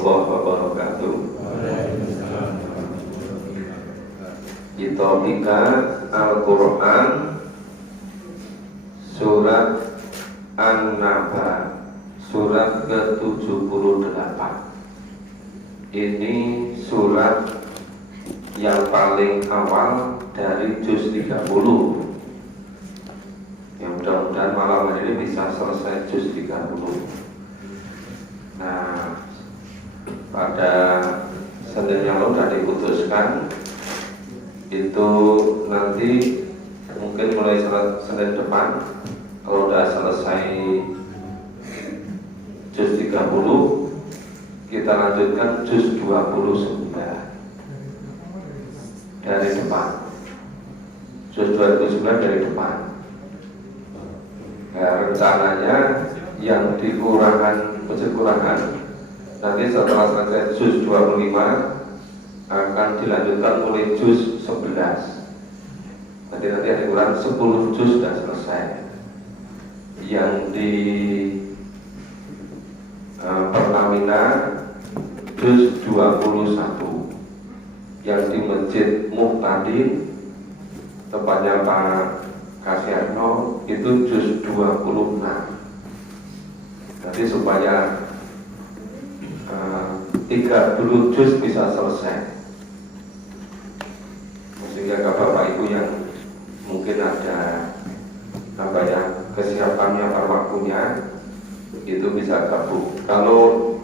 warahmatullahi wabarakatuh. Kita buka Al-Quran surat An-Naba, surat ke-78. Ini surat yang paling awal dari juz 30. Ya, mudah-mudahan malam ini bisa selesai juz 30. Nah, pada Senin yang lalu sudah diputuskan itu nanti mungkin mulai Senin depan kalau sudah selesai juz 30 kita lanjutkan juz 29 dari depan, juz 29 dari depan. Nah, rencananya yang dikurangan nanti setelah selesai juz 25 akan dilanjutkan mulai juz 11. Nanti ada kurang 10 juz sudah selesai. Yang di Pertamina juz 21, yang di Masjid Muhtadin tempatnya Pak Kasiano itu juz 26. Jadi supaya 30 juz bisa selesai, sehingga Bapak Ibu yang mungkin ada kesiapannya per waktunya itu bisa gabung. Kalau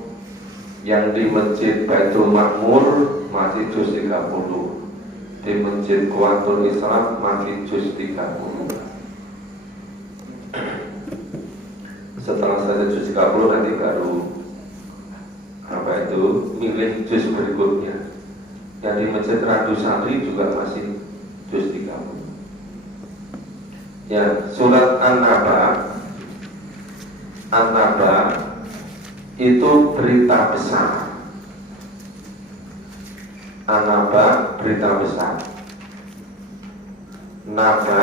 yang di Masjid Baitul Makmur masih juz 30, di Masjid Quwatul Islam masih juz 30. Setelah selesai juz 30 nanti baru milih juz berikutnya. Yang di Masjid Radu Santri juga masih juz 30. Ya, surat An-Naba itu berita besar. An-Naba berita besar. Naba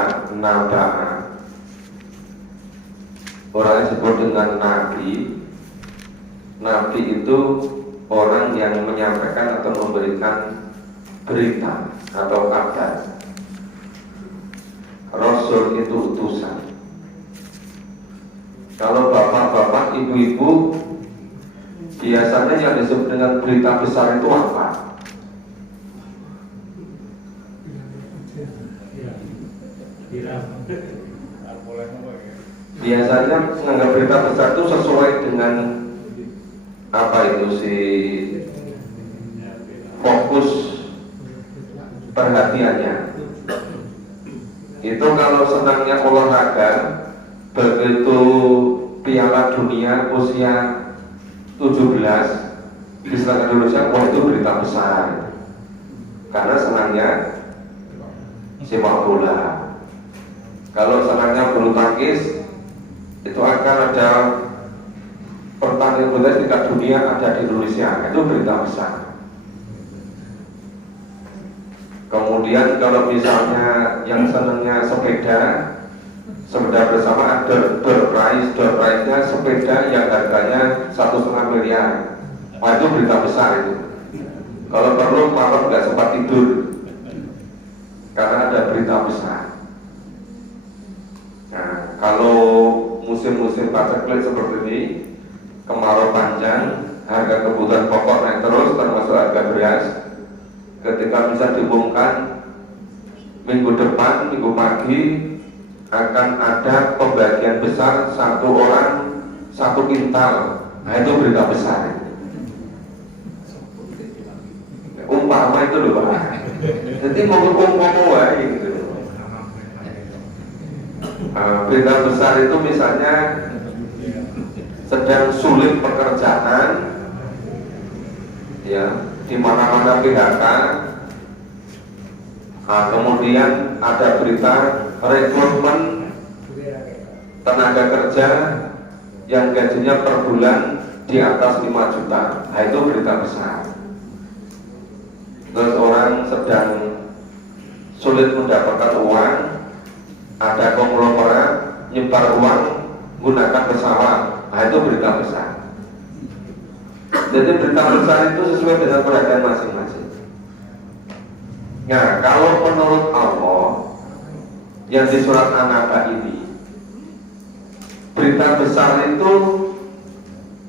orang yang disebut dengan nabi. Nabi itu orang yang menyampaikan atau memberikan berita atau kabar. Rasul itu utusan. Kalau bapak-bapak, ibu-ibu, biasanya yang disebut dengan berita besar itu apa? Biasanya menganggap berita besar itu sesuai dengan apa itu fokus perhatiannya. Itu kalau senangnya olahraga, begitu Piala Dunia usia 17 diserahkan Indonesia, wah itu berita besar, karena senangnya sepak bola. Kalau senangnya bulu tangkis, itu akan ada pertandingan bulu tangkis tingkat dunia ada di Indonesia, itu berita besar. Kemudian kalau misalnya yang senangnya sepeda bersama ada door prize-nya sepeda yang harganya 1,5 miliar. Wah itu berita besar itu. Kalau perlu malam nggak sempat tidur karena ada berita besar. Nah, kalau musim-musim paceklik seperti ini, kemarau panjang, harga kebutuhan pokok naik terus, termasuk harga beras. Ketika bisa diumumkan minggu depan, minggu pagi akan ada pembagian besar, 1 orang 1 kintal. Nah itu berita besar. Umpama itu loh Pak. Jadi mau umpama gitu. Berita besar itu misalnya sedang sulit pekerjaan, ya, di mana-mana PHK. Kemudian ada berita rekrutmen tenaga kerja yang gajinya per bulan di atas 5 juta. Nah itu berita besar. Terus orang sedang sulit mendapatkan uang, ada konglomerat nyebar uang menggunakan pesawat. Nah itu berita besar. Jadi berita besar itu sesuai dengan perhatian masing-masing. Nah, kalau menurut Allah yang di surat An-Naba ini, berita besar itu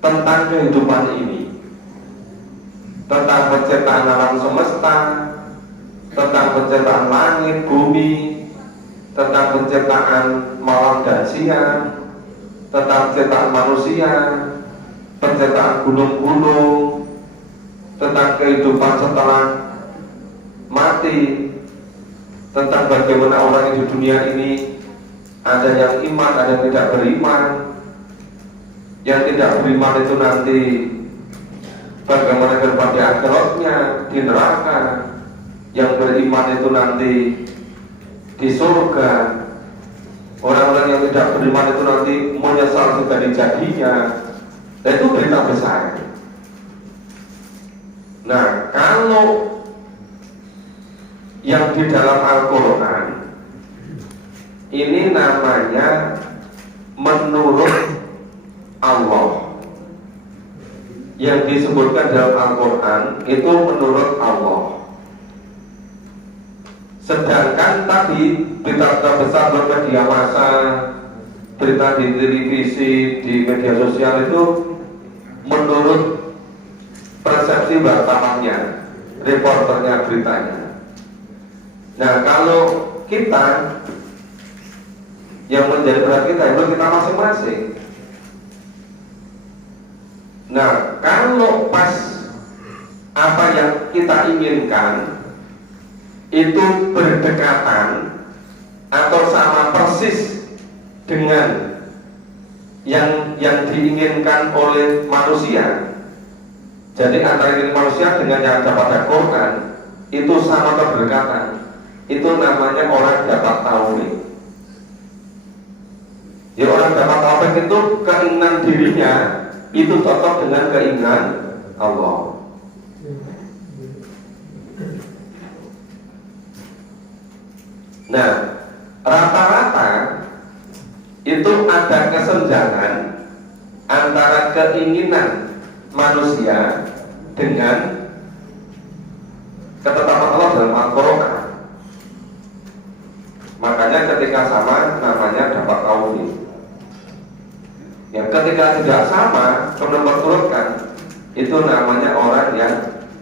tentang kehidupan ini, tentang penciptaan alam semesta, tentang penciptaan langit, bumi, tentang penciptaan malam dan siang, tentang penciptaan manusia, penciptaan gunung-gunung, tentang kehidupan setelah mati, tentang bagaimana orang di dunia ini ada yang iman, ada yang tidak beriman. Yang tidak beriman itu nanti bagaimana kehidupan di akhiratnya, di neraka. Yang beriman itu nanti di surga. Orang-orang yang tidak beriman itu nanti menyesal sudah dijadinya. Dan itu berita besar. Nah, kalau yang di dalam Al-Quran ini namanya menurut Allah. Yang disebutkan dalam Al-Quran itu menurut Allah. Sedangkan tadi berita-berita besar di media massa, berita di televisi, di media sosial itu menurut persepsi wartawannya, reporternya, beritanya. Nah, kalau kita yang menjadi perhatian kita itu kita masing-masing. Nah, kalau pas apa yang kita inginkan itu berdekatan atau sama persis dengan yang diinginkan oleh manusia, jadi antara ini manusia dengan yang ada pada Quran itu sama atau berdekatan, itu namanya orang dapat taufik. Ya, orang dapat taufik itu keinginan dirinya itu cocok dengan keinginan Allah. Nah, rata-rata itu ada kesenjangan antara keinginan manusia dengan ketetapan Allah dalam Al-Quran. Makanya ketika sama namanya dapat taufik. Yang ketika tidak sama menurutkan itu namanya orang yang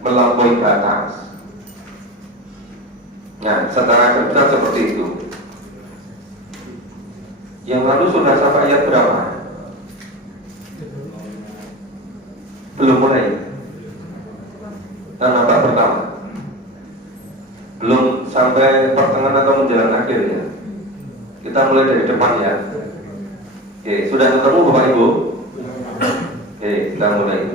melampaui batas. Nah, secara garis seperti itu. Yang lalu sudah sampai ayat berapa? Belum mulai. Nampak pertama. Belum sampai pertengahan atau menjelang akhirnya. Kita mulai dari depan ya. Oke, sudah ketemu Bapak Ibu? Oke, kita mulai.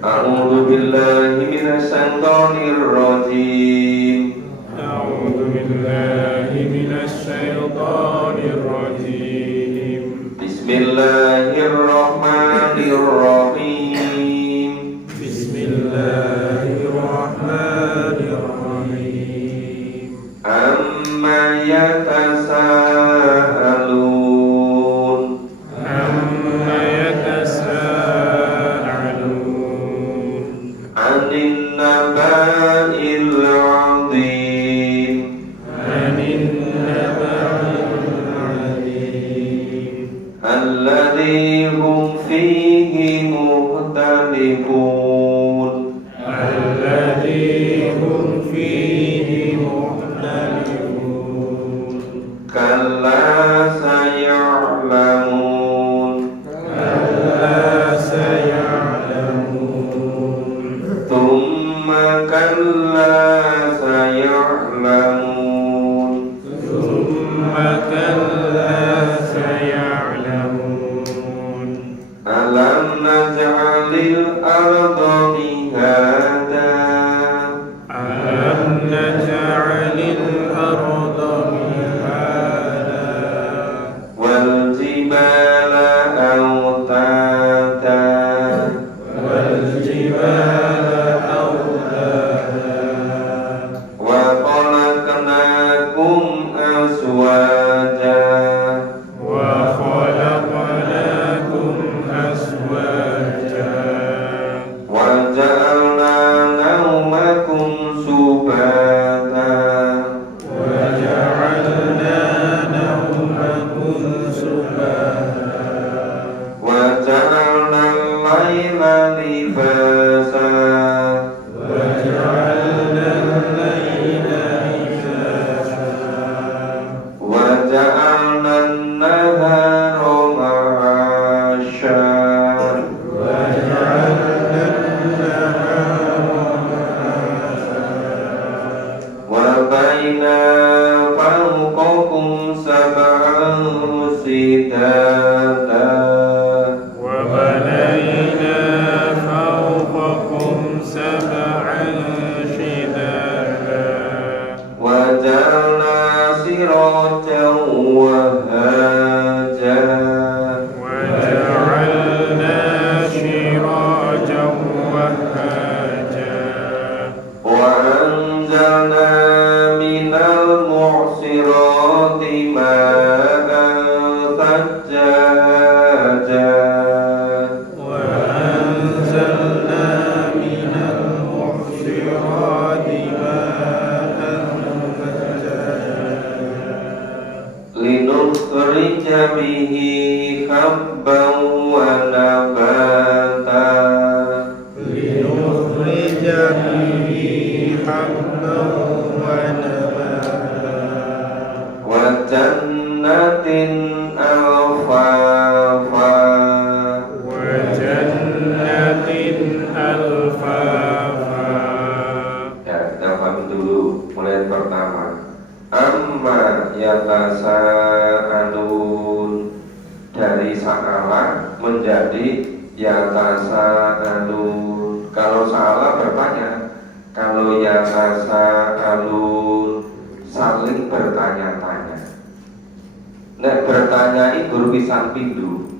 A'udzu billahi minasy syaithanir rajim. A'udzu billahi minasy syaithanir rajim. Bismillahirrahmanirrahim. Bismillahirrahmanirrahim. Amma yatasaalun. Anin naba'il 'adzim. Alladzi hum fihi mukhtalifun. Kalla saya'lamun. Thumma kalla saya'lamun. Alam naj'alil arda mihada. Wal jibala awtada. حبا ونباتا وجنة ألفافا وجنة ألفافا. Ya, kita pahami dulu mulai pertama. Amma yatasa'alun, dari sa'ala menjadi yatasa'alun. Kalau sa'ala bertanya, kalau yatasa'alun saling bertanya-tanya. Nek bertanya itu pisan pindu.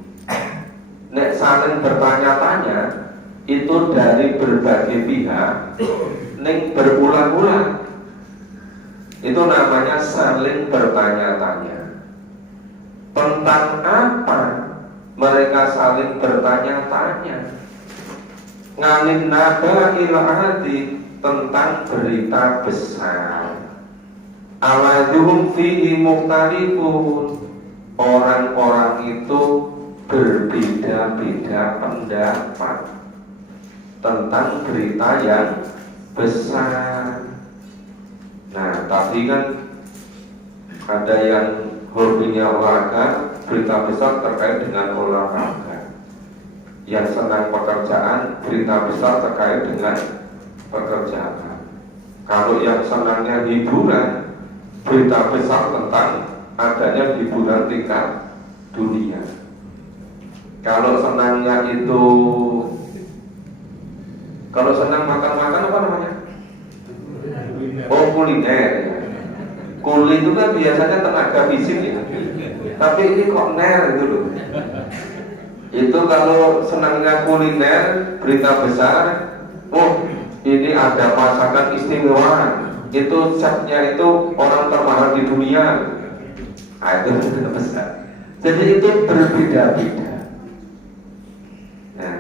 Nek saling bertanya-tanya itu dari berbagai pihak, nek berulang-ulang. Itu namanya saling bertanya-tanya. Tentang apa mereka saling bertanya-tanya? Ngalin naba ilahati, tentang berita besar. Aladhum fihi mukhtalifun, orang-orang itu berbeda-beda pendapat tentang berita yang besar. Nah, tapi kan ada yang hobinya olahraga, berita besar terkait dengan olahraga. Yang senang pekerjaan, berita besar terkait dengan pekerjaan. Kalau yang senangnya hiburan, berita besar tentang adanya hiburan tingkat dunia. Kalau senangnya itu, kalau senang makan-makan apa namanya? Oh, kuliner. Kuli itu kan biasanya tenaga fisik ya. Tapi ini kok ner itu loh. Itu kalau senangnya kuliner, berita besar, oh ini ada masakan istimewa. Itu chefnya itu orang termahal di dunia. Nah, itu berita besar. Jadi itu berbeda-beda. Nah,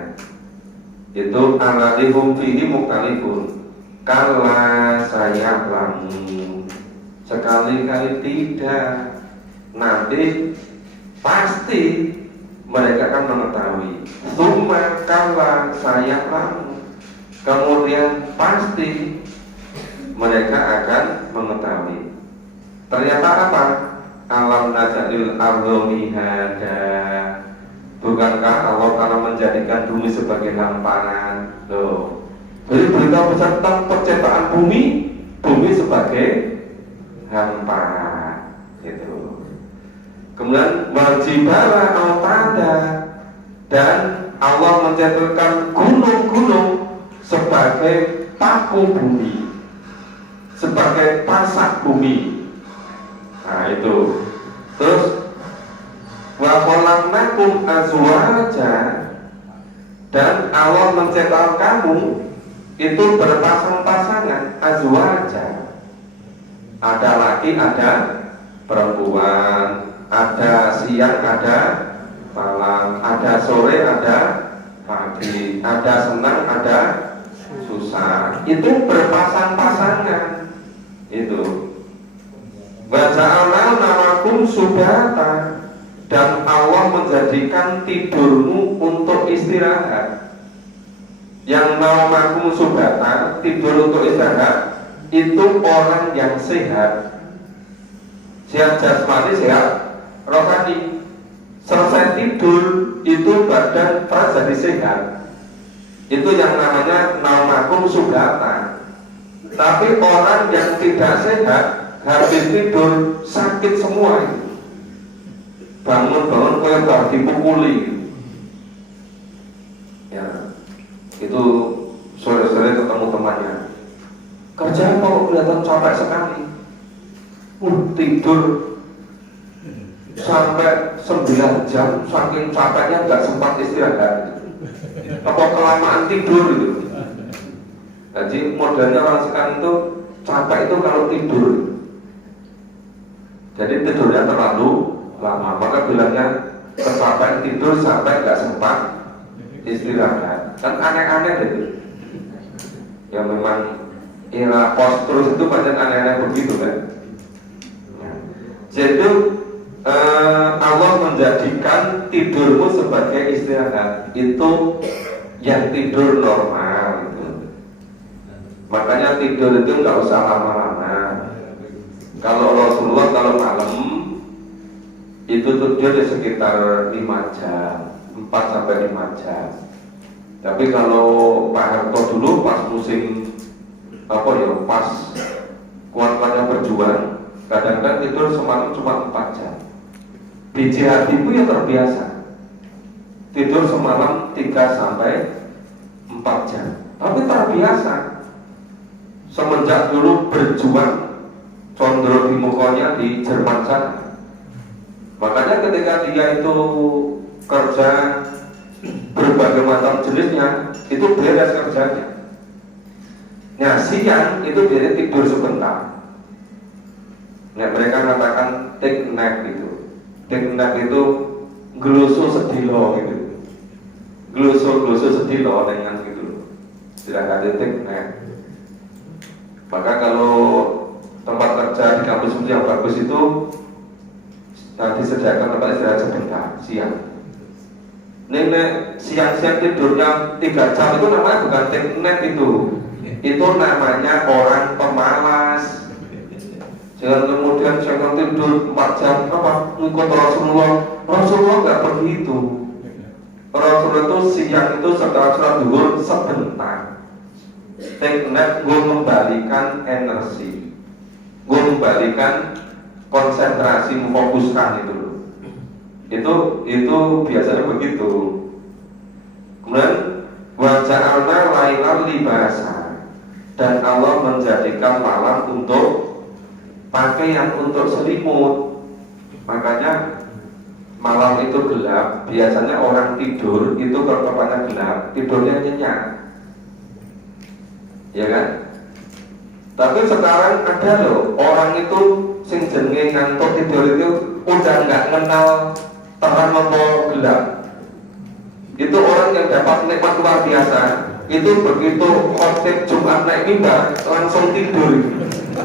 itu aladihum fihi mukhtalifun. Kala saya lamu, sekali-kali tidak, nanti pasti mereka akan mengetahui. Summa kala saya lamu, kemudian pasti mereka akan mengetahui. Ternyata apa? Alam najalil ardomi hada. Bukankah Allah Ta'ala menjadikan bumi sebagai hamparan? Loh, jadi berita besar tentang percetakan bumi sebagai hamparan, gitu. Kemudian wajibala autada, dan Allah mencetakkan gunung-gunung sebagai paku bumi, sebagai pasak bumi. Nah itu. Terus wa khalaqnakum azwaja, dan Allah mencetak kamu itu berpasang-pasangan, azwaja. Ada laki, ada perempuan, ada siang, ada malam, ada sore, ada pagi, ada senang, ada susah. Itu berpasang-pasangan. Itu. Wa ja'alna namakum subata, dan Allah menjadikan tidurmu untuk istirahat. Yang mau makum subata, tidur untuk istirahat, itu orang yang sehat. Sehat jasmani, sehat rohani. Selesai tidur, itu badan terasa jadi sehat. Itu yang namanya naumakum subata. Tapi orang yang tidak sehat, habis tidur sakit semua itu. Bangun-bangun kayak baru dipukuli. Ya, itu sore-sore ketemu temannya. Kerja kok kelihatan capek sekali. Tidur sampai 9 jam, saking capeknya nggak sempat istirahat. Apa kelamaan tidur itu. Jadi modelnya orang sekarang itu capek itu kalau tidur. Jadi tidurnya terlalu lama, maka bilangnya kecapean tidur sampai nggak sempat istirahat. Kan aneh-aneh gitu. Ya memang era post terus itu banyak aneh-aneh begitu kan. Jadi Allah menjadikan tidurmu sebagai istirahat. Itu yang tidur normal gitu. Makanya kita tidur itu nggak usah lama-lama. Kalau Rasulullah kalau malam itu tidur di sekitar 5 jam, 4 sampai 5 jam. Tapi kalau Pak Harto dulu pas musim pas kuat-kuatnya berjuang, kadang-kadang tidur semalam cuma 4 jam. B.J. Habibie ya terbiasa tidur semalam 3 sampai 4 jam. Tapi terbiasa. Semenjak dulu berjuang condro di mukanya di Jerman sana. Makanya ketika dia itu kerja berbagai macam jenisnya, itu beres kerjanya. Nah siang itu dia tidur sebentar. Nah mereka katakan take nap gitu. Take nap itu gelusu sedilo gitu. Gelusu sedilo dengan gitu. Tidak ada take nap. Maka kalau tempat kerja di kampus yang bagus itu nanti disediakan tempat istirahat sebentar siang. Nenek siang-siang tidurnya 3 jam itu namanya bukan take nap itu namanya orang pemalas. Jangan kemudian jangan tidur 4 jam ikut Rasulullah nggak begitu. Rasulullah itu siang itu setelah sholat zuhur sebentar. Take nap gue membalikan energi, gue membalikan konsentrasi, memfokuskan itu biasanya begitu. Kemudian waja'alna lailan libasa, dan Allah menjadikan malam untuk pakaian, untuk selimut. Makanya malam itu gelap, biasanya orang tidur itu kalau tempatnya gelap tidurnya nyenyak, ya kan? Tapi sekarang ada loh orang itu sing jenenge ngantuk tidur itu udah nggak kenal terang atau gelap. Itu orang yang dapat nikmat luar biasa. Itu begitu khotib Jumat naik mimbar langsung tidur.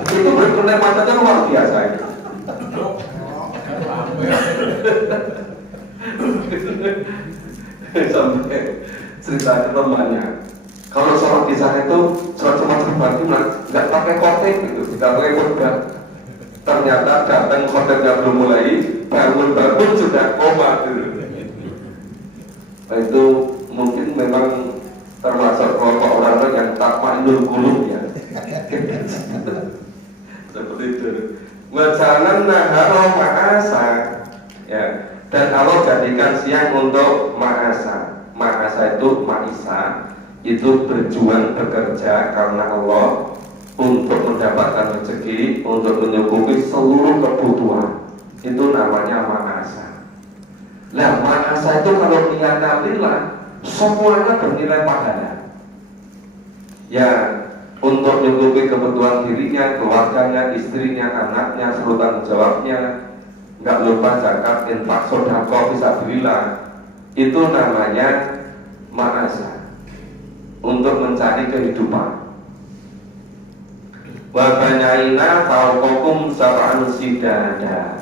Itu berkenikmatannya luar biasa. Sampai cerita ke temannya. Kalau sholat di sana itu sholat Jumat Jumat nggak pakai khotib gitu, tidak pakai khotbah. Ternyata datang khotibnya belum mulai, bangun sudah koma gitu. Nah, itu mungkin memang termasuk kelompok orang-orang yang tatmainul qulub ya. Seperti itu. Wajalan nahara ma'asa, ya. Dan Allah jadikan siang untuk ma'asa. Ma'asa itu ma'isa, itu berjuang bekerja karena Allah untuk mendapatkan rezeki, untuk mencukupi seluruh kebutuhan. Itu namanya ma'asa. Nah, ma'asa itu kalau niatnya lillah, semuanya bernilai pahala. Ya, untuk mencukupi kebutuhan dirinya, keluarganya, istrinya, anaknya, seluruh tanggung jawabnya, nggak lupa zakat, infak, sedekah, fisabilillah. Itu namanya ma'asa, untuk mencari kehidupan. Wa banaina fawqakum sab'an sidada,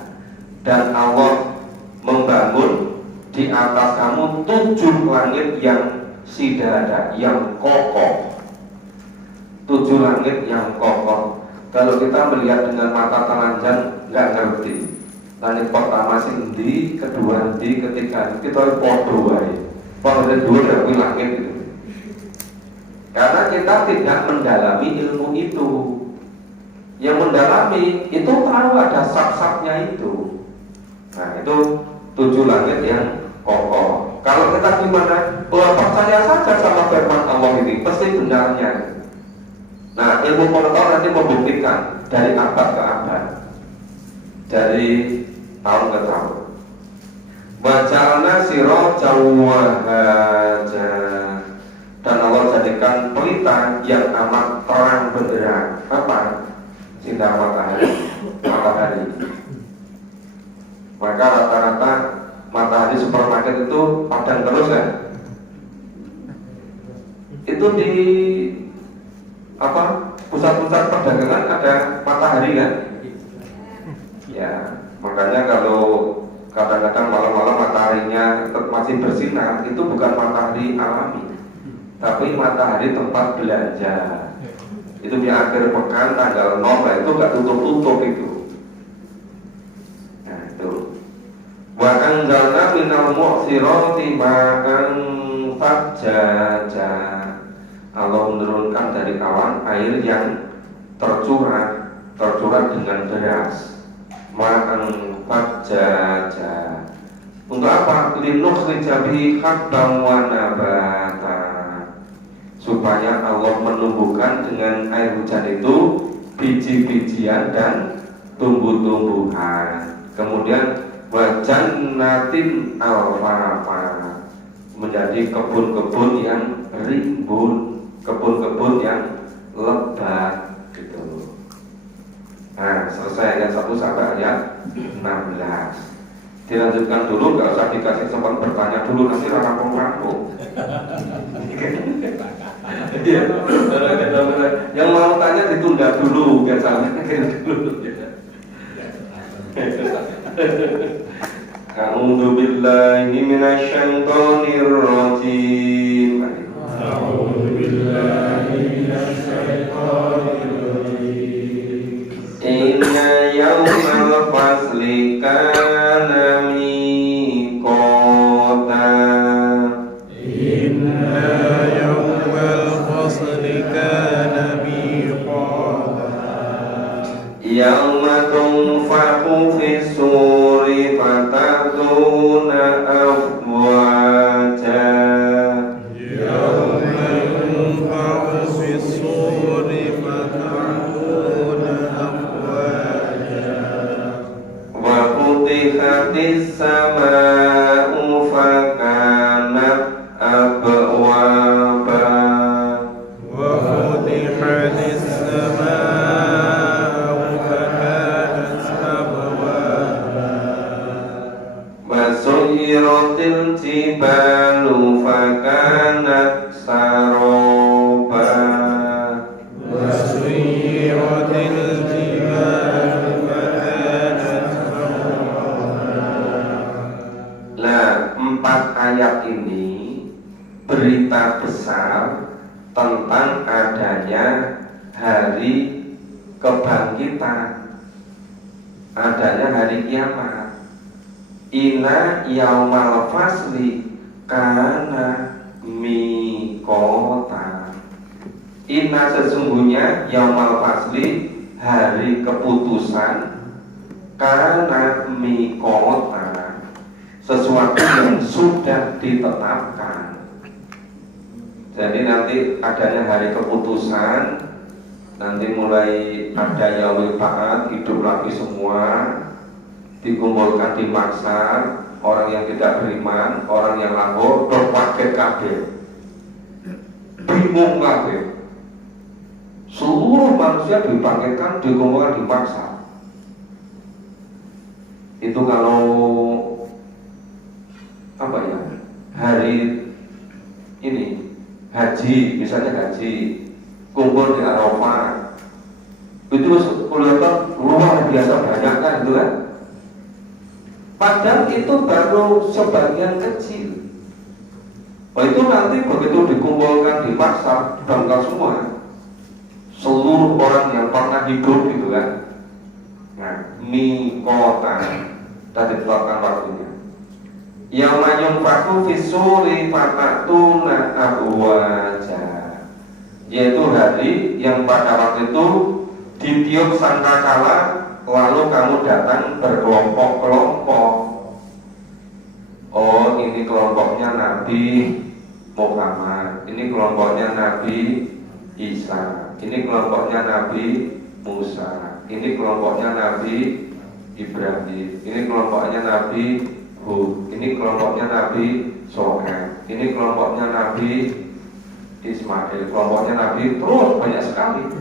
dan Allah membangun di atas kamu 7 langit yang sidada, yang kokoh. 7 langit yang kokoh. Kalau kita melihat dengan mata telanjang nggak ngerti. Langit pertama sindi, kedua di, ketiga kita podo wae. Podo dua dari langit itu. Karena kita tidak mendalami ilmu itu. Yang mendalami itu tahu ada sab-sabnya itu. Nah itu 7 langit yang kokoh. Kalau kita gimana? Percaya saja sama firman Allah ini, pasti benarnya. Nah ilmu pengetahuan nanti membuktikan dari abad ke abad, dari tahun ke tahun. Waja'alna sirajan wahaja, dan Allah jadikan pelita yang amat terang benderang. Apa? Sinar matahari. Maka rata-rata matahari supermarket itu padang terus kan? Itu di pusat-pusat perdagangan ada matahari kan? Ya, makanya kalau kadang-kadang malam-malam mataharinya masih bersinar, itu bukan matahari alami, tapi matahari tempat belanja. Itu di akhir pekan tanggal 0 lah, itu nggak tutup-tutup itu. Nah itu. Wa anzalna minal mu'sirati ma'an fajjaja. Allah menurunkan dari awan air yang tercurah dengan deras. Ma'an fajjaja. Untuk apa? Linukhrija bihi habban wa nabata. Supaya Allah menumbuhkan dengan air hujan itu biji-bijian dan tumbuh-tumbuhan. Kemudian wajannatin alfafa, menjadi kebun-kebun yang rimbun, kebun-kebun yang lebat gitu. Nah, selesai ayat 1 sampai ayat 16. Dilanjutkan dulu, nggak usah dikasih sempat bertanya dulu, nanti rampung-rampung. Iya, yang mau tanya ditunda dulu, biasanya dulu. A'udzu billahi minasyaitonir rajim. A'udzu billahi minasyaitonir rajim. Inna yawmal fasli kana miqata. Inna yawmal fasli kana miqata. Yawma tunfakhu fis suri fatatuna afwaja. Yawma yunfakhu fis suri fatatuna afwaja. Wa futihatis sama'u fakanat abwaba. Wa futihatis samaa'u fakanat abwaba. Wa suyyiratil jibalu fakanat saroba. Wa suyyiratil jibalu fakanat saraba. Nah, 4 ayat ini berita besar tentang adanya hari kebangkitan, adanya hari kiamat. Inna yaumal fasli kana miqota. Inna sesungguhnya yaumal fasli hari keputusan, kana miqota sesuatu yang sudah ditetapkan. Jadi nanti adanya hari keputusan, nanti mulai ada yaumil ba'ats, hidup lagi semua, dikumpulkan di mahsyar, orang yang tidak beriman, orang yang lahir, berpaket kabeh, bingung kabeh. Seluruh manusia dibangkitkan, dikumpulkan di mahsyar. Itu kalau apa ya, hari ini haji, misalnya haji, kumpul di Arafah, itu kelihatan luar biasa banyak kan, itu kan. Padahal itu baru sebagian kecil. Itu nanti begitu dikumpulkan di pasar, bangga semua, seluruh orang yang pernah hidup gitu kan. Nah, miqota tadi ditetapkan waktunya. Yauma yunfakhu fis suri fatatuna afwaja, yaitu hari yang pada waktu itu ditiup sangkakala, lalu kamu datang berkelompok-kelompok. Oh, ini kelompoknya Nabi Muhammad, ini kelompoknya Nabi Isa, ini kelompoknya Nabi Musa, ini kelompoknya Nabi Ibrahim, ini kelompoknya Nabi Hud, ini kelompoknya Nabi Sohaib, ini kelompoknya Nabi Ismail, kelompoknya Nabi, terus banyak sekali.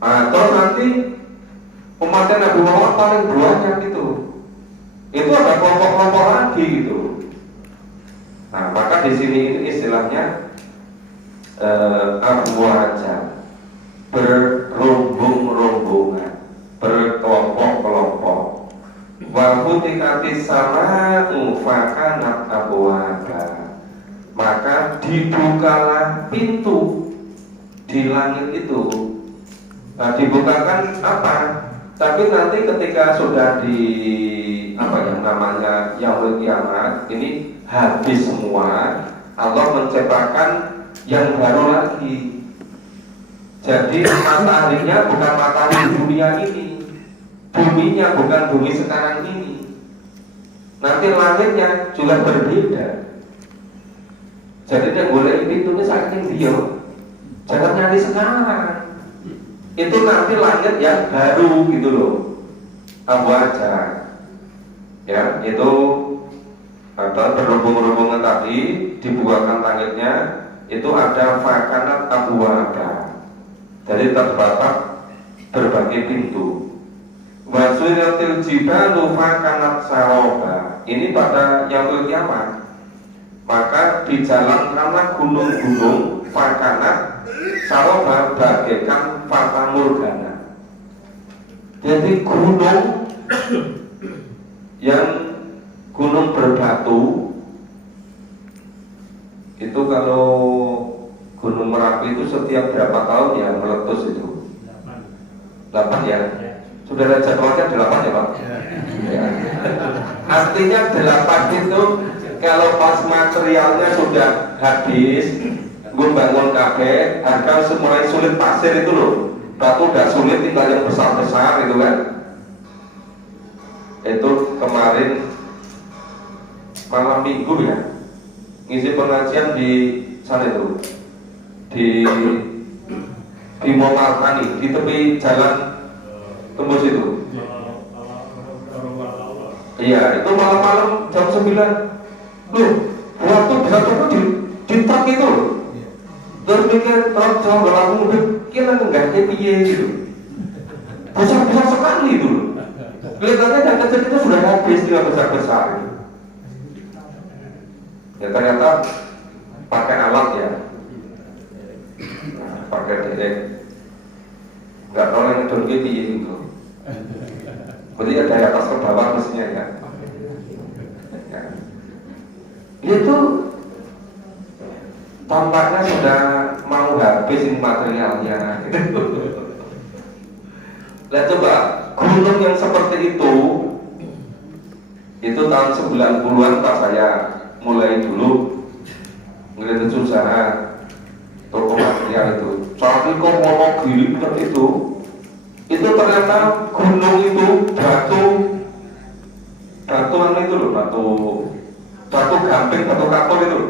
Terus nanti umatnya Nabi Muhammad paling banyak gitu. Itu ada kelompok-kelompok lagi gitu. Nah, maka di sini ini istilahnya afwaja, berrombong-rombongan, berkelompok-kelompok. Wa futikatis sama'u fakanat abwaba, maka dibukalah pintu di langit itu dibukakan apa? Tapi nanti ketika sudah di apa yang namanya yaumul kiamat ini habis semua, Allah menciptakan yang baru lagi. Jadi mataharinya bukan matahari dunia ini, buminya bukan bumi sekarang ini. Nanti langitnya juga berbeda. Jadi yang boleh itu saking dia, jangan nyari sekarang. Itu nanti langit yang baru gitu loh, abu aja. Ya, itu berhubung-hubungan tadi dibukakan langitnya itu ada fakanat abwaba. Jadi terdapat berbagai pintu. Wasiratil jibalu fakanat saroba. Ini pada yaumul kiamat. Maka dijalankanlah gunung-gunung fakanat saroba bagaikan fata morgana. Jadi gunung yang gunung berbatu itu kalau Gunung Merapi itu setiap berapa tahun ya meletus itu? 8 ya? Sudah ada jadwalnya 8 ya Pak? Ya. Artinya 8 itu kalau pas materialnya sudah habis, gue bangun kafe, harga mulai sulit pasir itu loh. Batu udah sulit, tinggal yang besar-besar itu kan. Itu kemarin malam minggu ya, ngisi pengajian di sana itu, di Momartani, di tepi jalan tembus itu. Iya, itu malam-malam jam 9. Loh, waktu bisa turun di truk itu. Terus mikir, terus coba lalu mobil, kira enggak kayak piye gitu. Besar-besar sekali itu. Kelihatannya yang kecil itu sudah habis, dia besar-besar. Ya ternyata pakai alat ya, pakai direct. Enggak tahu yang itu piye gitu. Berarti ada di atas ke bawah mestinya ya. Itu tampaknya sudah mau habis ini materialnya. Nah coba gunung yang seperti itu tahun 90-an pas saya mulai dulu ngelihat usaha toko material itu. Soalnya kok Wonogiri itu ternyata gunung itu batuan itu loh, batu gamping, batu kapur itu.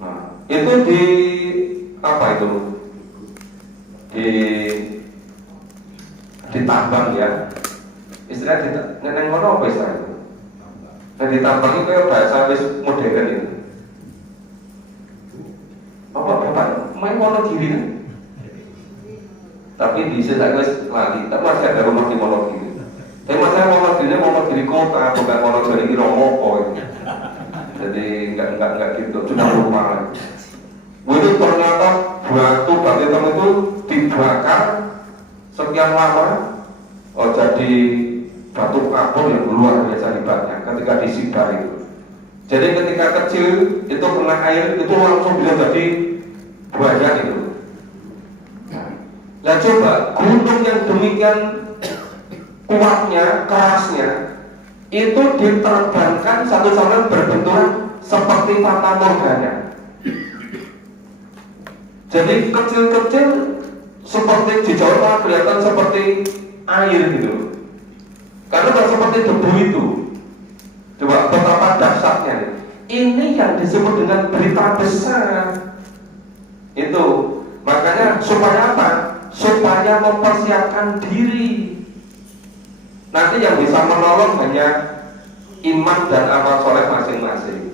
Nah, itu di apa itu? Ditambang ya. Istilah neneng ngono apa istilah itu? Nah, ditambang itu kayak bahasa wis modern itu. Apa main Wonogiri kan? Tapi di sini saya lagi, tapi masih ada rumah di Wonogiri. Tapi masalah Wonogiri kota, bukan Wonogiri Romoko. Jadi enggak gitu, cuma rumah. Itu ternyata batu hitam itu dibakar sekian lama, jadi batu kapur yang luar biasa hebatnya ketika disibar itu. Jadi ketika kecil itu kena air itu langsung bisa jadi buaya itu. Nah coba gunung yang demikian kuatnya, kerasnya, itu diterbangkan satu sama berbenturan seperti fata morgana. Jadi kecil-kecil seperti di Jawa kelihatan seperti air gitu. Karena tidak seperti debu itu. Coba betapa dahsyatnya. Ini yang disebut dengan berita besar. Itu makanya supaya apa? Supaya mempersiapkan diri. Nanti yang bisa menolong hanya iman dan amal soleh masing-masing.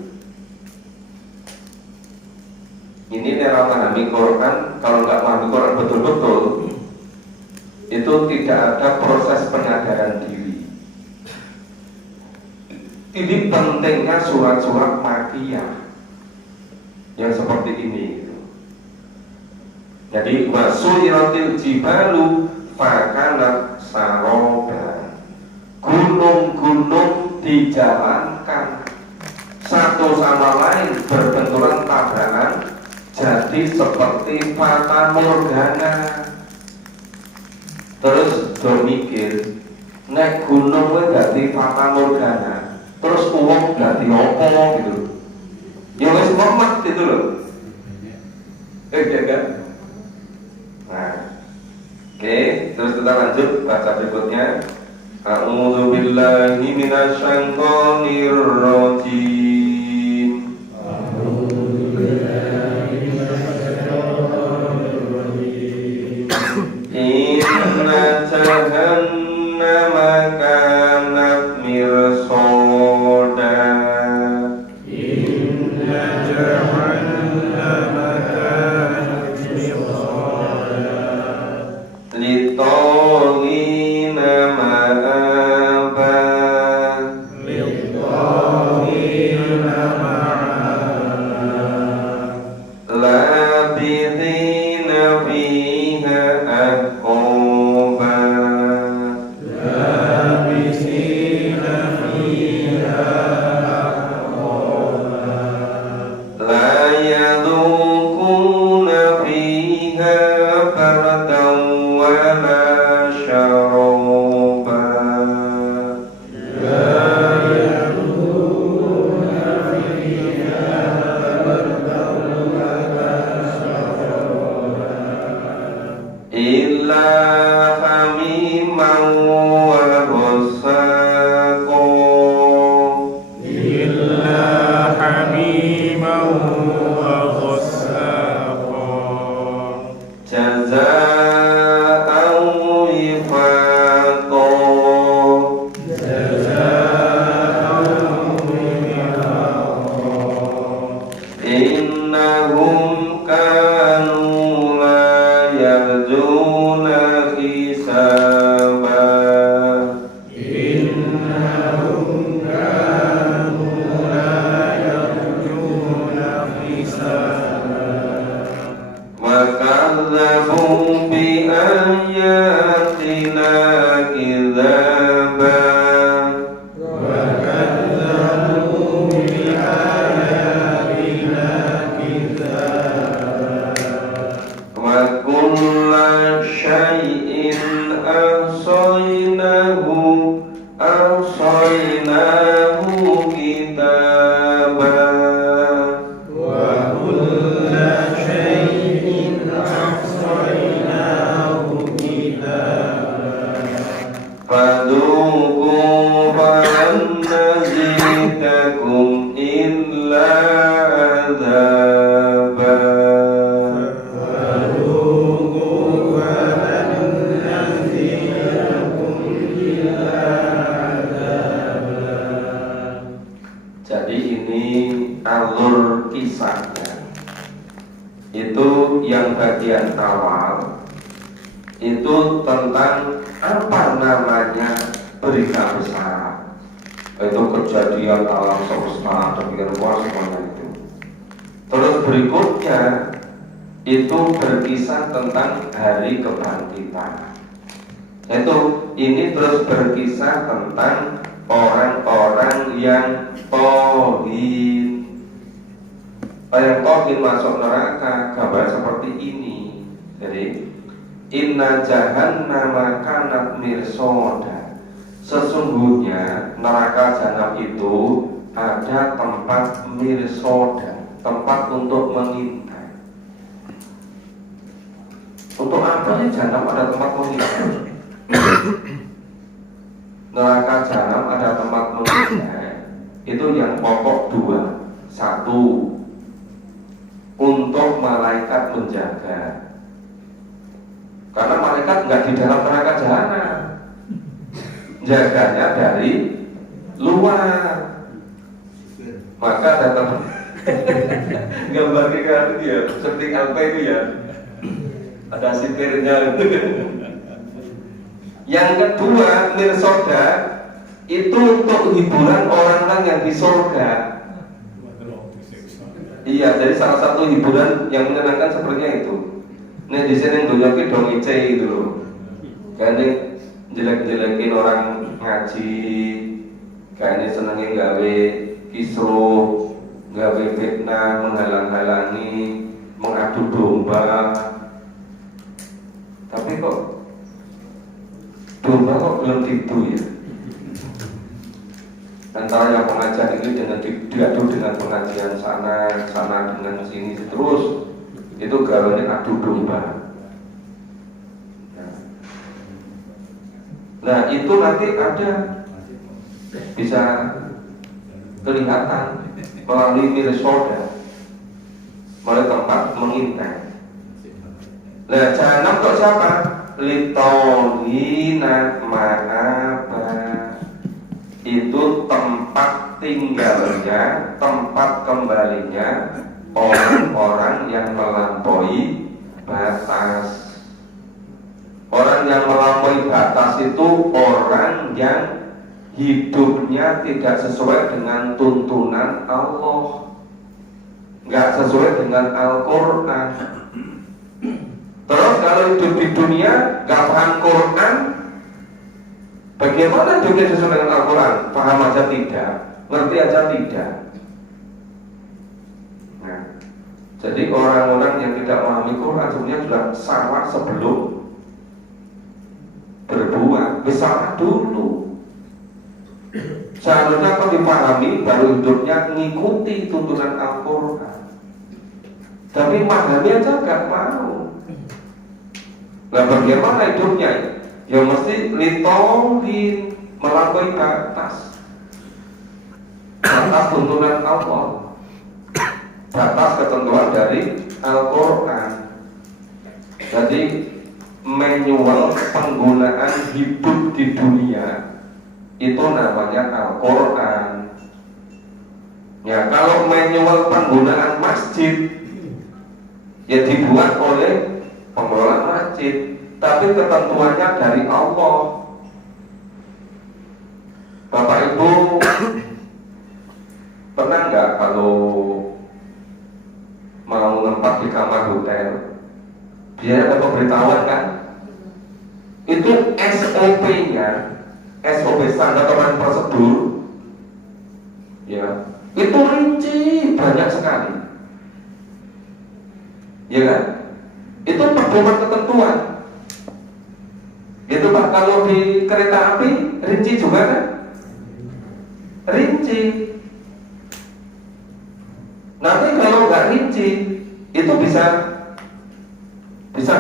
Ini cara memahami Quran. Kalau nggak memahami Quran betul-betul, itu tidak ada proses penyadaran diri. Ini pentingnya surat-surat makiyah yang seperti ini. Jadi wasuyiratil jibalu fakanat saroba. Gunung-gunung dijalankan satu sama lain berbenturan tabrakan jadi seperti fata morgana. Terus do mikir, nek gunung kuwi dadi fata morgana, terus uang dadi apa gitu. Ya wis momet gitu loh. Iya kan? Nah, oke, terus kita lanjut baca berikutnya. A'udzu billahi minasyaitonir rajim. Inna jahannama kanat mirsada. Inna jahannama kanat mirsada. Litaghina ma'aba. Littaghina ma'aba. Labithina fiha ahqaba. Labisina fiha La yadhuquna fiha bardan wala syaraba. Illa hamiman wa ghassaqa. illa hamiman wa ghassaqa. Jazaa'an wifaqa. Innahum kanu la yarjuna hisaba. Innahum kanu la yarjuna hisaba. Wa kadzabu bi ayatina kidzaba. Wa kadzabu bi ayatina kadzaba. Wa kulla syai'in ahsaynahu kitaba. Wa kulla syai'in ahsaynahu kitaba. Fadhuqu falan nazidakum illa adzaba. Fadhuqu falan nazidakum illa adzaba. Jadi ini alur kisahnya. Itu yang bagian awal itu tentang apa namanya berita besar, itu kejadian alam semesta demikian luas semuanya itu. Terus berikutnya itu berkisah tentang hari kebangkitan. Itu ini terus berkisah tentang orang-orang yang tohin. Yang tohin masuk neraka, gambar seperti ini. Jadi inna jahannama kanat mirsada. Sesungguhnya neraka jahanam itu ada tempat mirsoda, tempat untuk mengintai. Untuk apa ya jahanam ada tempat mengintai? Neraka jahanam ada tempat mengintai. Itu yang pokok dua. Satu, untuk malaikat menjaga. Karena malaikat nggak di dalam neraka jahanam, jaganya dari luar. Maka ada tempat gambarnya kan itu ya, seperti LP itu ya, ada sipirnya. Yang kedua, mirsoda itu untuk hiburan orang-orang yang di surga. Iya, jadi salah satu hiburan yang menyenangkan sepertinya itu. Nih di sini dunia kita dong ice gitu loh. Kayaknya jelek-jelekin orang ngaji, kayaknya senengin gawe kisruh, gawe fitnah, menghalang-halangi, mengadu domba. Tapi kok domba kok belum tentu ya. Antara yang pengajian ini dengan diadu dengan pengajian sana dengan sini terus, itu gaulnya adu domba. Nah itu nanti ada bisa kelihatan melalui mirsoda, melalui tempat mengintai. Nah jahanam kok siapa? Litolina ma'aba, itu tempat tinggalnya, tempat kembalinya orang-orang yang melampaui batas. Orang yang melampaui batas itu orang yang hidupnya tidak sesuai dengan tuntunan Allah, nggak sesuai dengan Al-Quran. Terus kalau hidup di dunia nggak paham Quran, bagaimana hidupnya sesuai dengan Al-Quran? Paham aja tidak, ngerti aja tidak. Nah, jadi orang-orang yang tidak memahami Quran sebenarnya sudah salah sebelum berbuat, salah dulu. Seharusnya kau dipahami baru hidupnya mengikuti tuntunan Al-Quran. Tapi memahami aja gak mau. Nah bagaimana hidupnya? Ya mesti litolin, melampaui batas tuntunan Allah, batas ketentuan dari Al-Quran. Jadi manual penggunaan hidup di dunia itu namanya Al-Quran. Ya kalau manual penggunaan masjid ya dibuat oleh pengelola masjid, tapi ketentuannya dari Allah. Bapak Ibu pernah nggak kalau mau nempat di kamar hotel, biasanya ada pemberitahuan kan? Itu SOP-nya, SOP standar operasional prosedur, ya itu rinci banyak sekali, ya kan? Itu pedoman ketentuan. Itu Pak kalau di kereta api rinci juga kan? Rinci. Nanti kalau nggak rinci itu bisa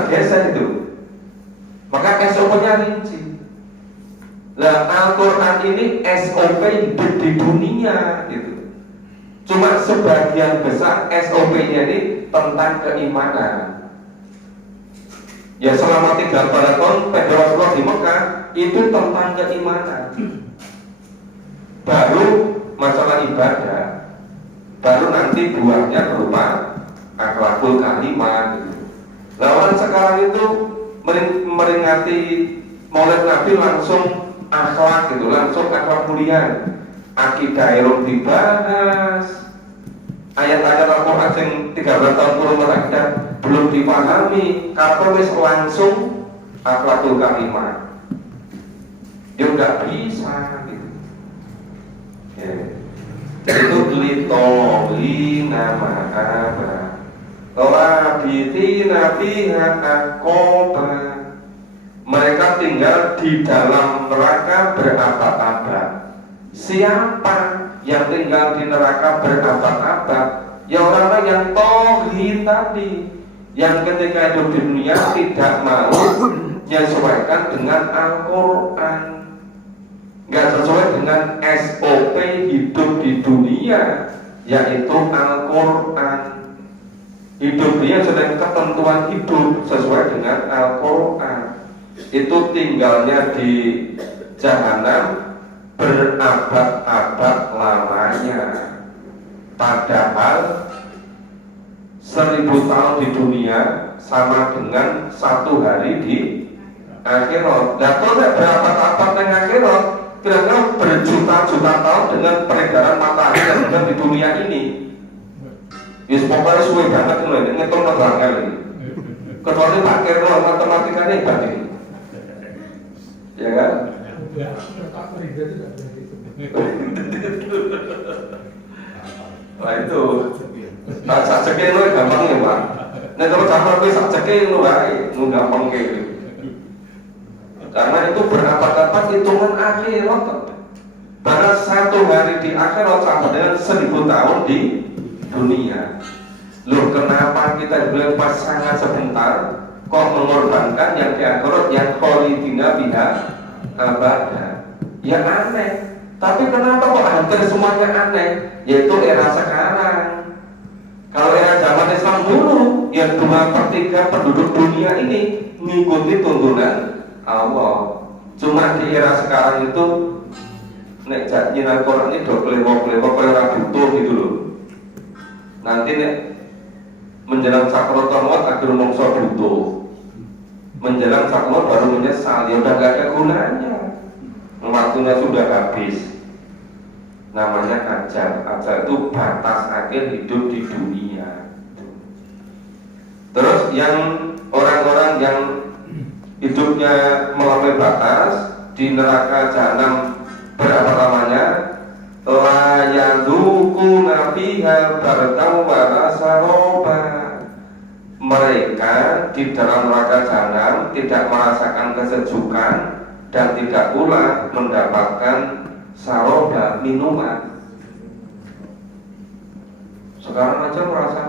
geser itu. Maka SOP-nya rinci. Nah Al-Quran ini SOP hidup di dunia gitu. Cuma sebagian besar SOP-nya ini tentang keimanan. Ya selama 3 tahun pada Rasulullah di Mekah itu tentang keimanan. Baru masalah ibadah, baru nanti buahnya berupa akhlakul karimah gitu. Nah orang sekarang itu meringati Maulid Nabi langsung akhlak gitu, langsung akhlak mulia. Akidah erok dibahas, ayat-ayat Al-Quran yang 13 tahun kurun akidah belum dipahami, kalau wis langsung akhlakul karimah dia nggak bisa gitu. Ya. Itu litolina ma'aba labithina fiha aqaba, mereka tinggal di dalam neraka berabad-abad. Siapa yang tinggal di neraka berabad-abad? Ya orang-orang yang tauhid tadi, yang ketika hidup di dunia tidak mau menyesuaikan dengan Al-Quran, nggak sesuai dengan SOP hidup di dunia, yaitu Al-Quran. Hidup dia sedang ketentuan hidup sesuai dengan Al-Quran. Itu tinggalnya di jahanam berabad-abad lamanya. Padahal 1000 tahun di dunia sama dengan 1 hari di akhirat. Dan kalau berabad-abad yang akhirat, kira-kira berjuta-juta tahun dengan peredaran matahari yang ada di dunia ini. Yus pokoknya suwe banget nih, ngitung nerangnya lagi. Kecuali Pak Kero matematikanya hebat ini, ya kan? Nah itu Nah, sak cekek itu gampang ya Pak. Nah kalau cara kowe sak cekek itu wae, nu gampang gitu. Karena itu berabad-abad hitungan akhirat. Bahkan satu hari di akhirat sama dengan 1000 tahun di dunia. Loh kenapa kita bilang pas sangat sebentar kok mengorbankan yang di akhirat yang kholidina biha abada? Ya aneh. Tapi kenapa kok hampir semuanya aneh? Yaitu era sekarang. Kalau era zaman Islam dulu, yang 2/3 penduduk dunia ini mengikuti tuntunan Allah. Cuma di era sekarang itu nek janji Al-Quran ini do klewo-klewo kaya ora butuh gitu loh. Nanti nek menjelang sakaratul maut akhir mongso butuh. Menjelang sakaratul maut baru menyesal, ya udah gak ada gunanya. Waktunya sudah habis. Namanya ajal. Ajal itu batas akhir hidup di dunia. Terus yang orang-orang yang hidupnya melampaui batas di neraka jahanam berapa lamanya? La yadzuquna fiha bardan wa saroba. Mereka di dalam neraka jahanam tidak merasakan kesejukan dan tidak pula mendapatkan saroba, minuman. Sekarang aja merasa,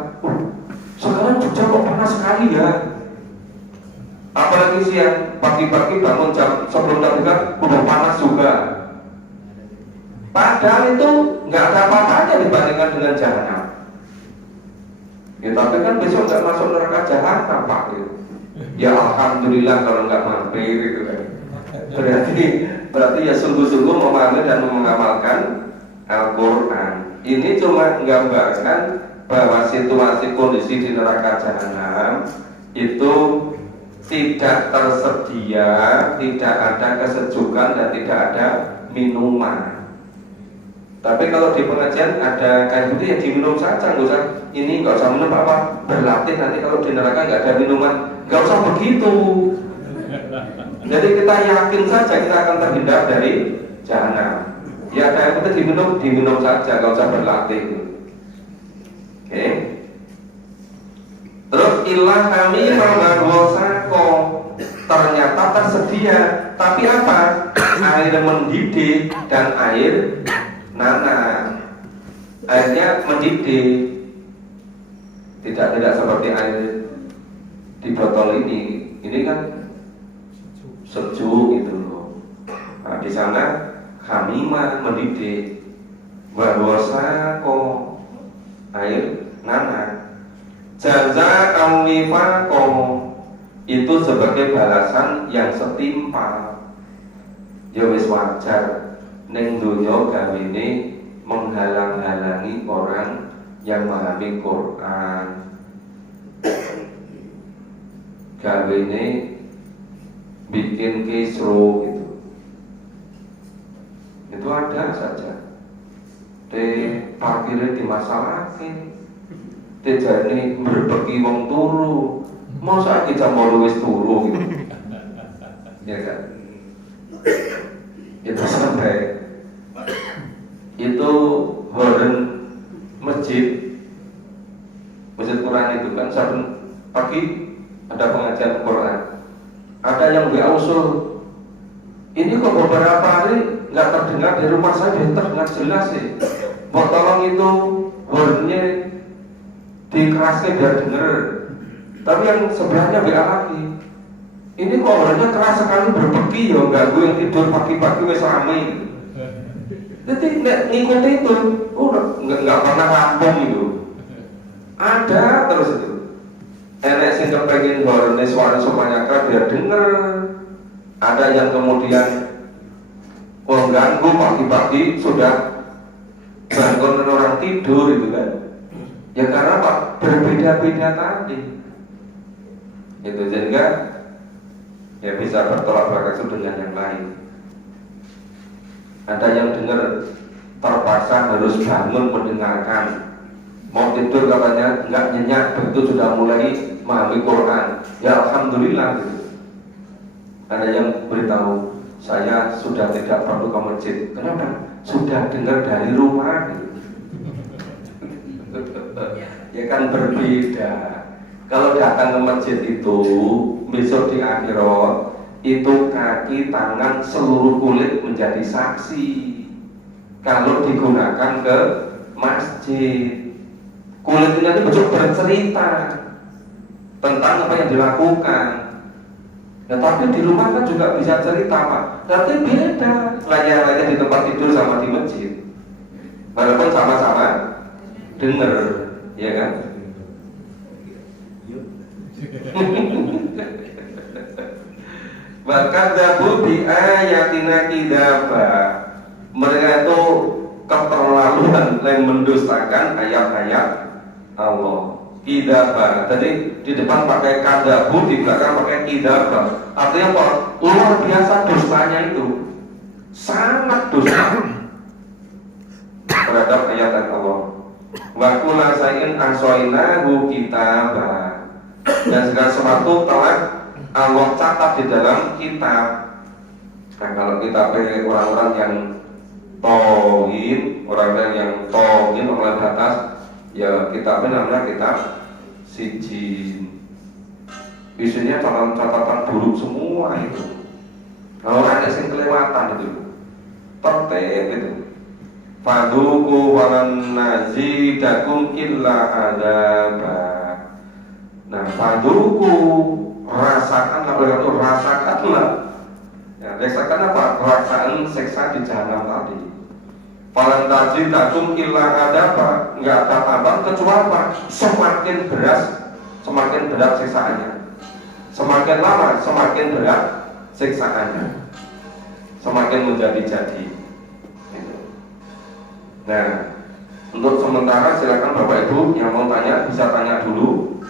sekarang Jogja kok panas sekali ya. Apalagi siang, pagi-pagi bangun sebelum jam 3 udah panas juga. Padahal itu nggak ada apa-apanya dibandingkan dengan jahanam. Ya tapi kan besok nggak masuk neraka jahanam Pak. Ya alhamdulillah kalau nggak mampir gitu kan. Berarti ya sungguh-sungguh memahami dan mengamalkan Al-Quran. Ini cuma menggambarkan bahwa situasi kondisi di neraka jahanam itu tidak tersedia, tidak ada kesejukan dan tidak ada minuman. Tapi kalau di pengajian ada kayak gitu ya diminum saja, nggak usah ini nggak usah minum apa, berlatih nanti kalau di neraka nggak ada minuman, nggak usah begitu. Jadi kita yakin saja kita akan terhindar dari jahanam. Ya ada yang penting diminum saja, nggak usah berlatih. Oke. Terus ilah kami mengarwosako, ternyata tersedia, tapi apa? Air mendidih dan air nanah. Airnya mendidih, tidak seperti air di botol ini. Ini kan sejuk gitu loh. Nah, di sana hamimah mendidih, warwosako air nanah. Jaza kaumifako itu sebagai balasan yang setimpal. Ya wis wajar ning donya gawene menghalang-halangi orang yang memahami Quran. Gawene bikin kisru gitu. Itu ada saja. Parkirnya dimasalahin. Tejane berbeki wong turu. Masa kita mau luwes turu gitu. Ya kan? Itu sampai itu horn masjid Quran itu kan saben pagi ada pengajian Quran. Ada yang WA usul. Ini kok beberapa hari nggak terdengar di rumah saya, terdengar jelas sih. Mau tolong itu hornnya dikeraskan biar denger. Tapi yang sebelahnya WA lagi. Ini kok orangnya keras sekali berbeki ya, ganggu yang tidur pagi-pagi wes ramai. Jadi ngikuti itu, nggak pernah rampung itu. Ada terus itu. Enek sing kepengen horone suara semuanya biar denger. Ada yang kemudian ganggu pagi-pagi sudah bangun orang tidur itu kan. Ya karena apa? Berbeda-beda tadi. Itu sehingga ya bisa bertolak belakang dengan yang lain. Ada yang dengar terpaksa harus bangun mendengarkan. Mau tidur katanya nggak nyenyak, begitu sudah mulai memahami Quran. Ya alhamdulillah gitu. Ada yang beritahu saya sudah tidak perlu ke masjid. Kenapa? Sudah dengar dari rumah gitu. Ya Ya kan berbeda. Kalau datang ke masjid itu besok di akhirat itu kaki, tangan, seluruh kulit menjadi saksi. Kalau digunakan ke masjid, kulit ini nanti besok bercerita tentang apa yang dilakukan. Nah, tapi di rumah kan juga bisa cerita Pak. Tapi beda layar-layar di tempat tidur sama di masjid. Walaupun sama-sama dengar, ya kan? Bahkan dabu bi ayatina kidaba. Mereka itu keterlaluan yang mendustakan ayat-ayat Allah. Kidaba. Tadi di depan pakai kadabu, di belakang pakai kidaba. Artinya apa? Luar biasa dustanya itu. Sangat dusta terhadap ayat Allah. Wa kullu shay'in ahsaynahu kitaba. Dan segala sesuatu telah Allah catat di dalam kitab. Nah, kalau kita pilih orang-orang yang tauhid, orang-orang yang tauhid mengenai batas, ya kitabnya namanya kitab sijin. Isinya catatan buruk semua itu. Kalau ada yang kelewatan itu, tertib itu. Faduku walan nazidakum illa adaba. Nah, faduku rasakanlah, rasakanlah. Ya, rasakan apa? Rasakan seksa di jahanam tadi. Falan nazidakum illa adaba. Enggak ada tambah kecuali apa? Semakin berat siksaannya. Semakin lama, semakin berat siksaannya. Semakin menjadi-jadi. Nah, untuk sementara silakan Bapak Ibu yang mau tanya bisa tanya dulu.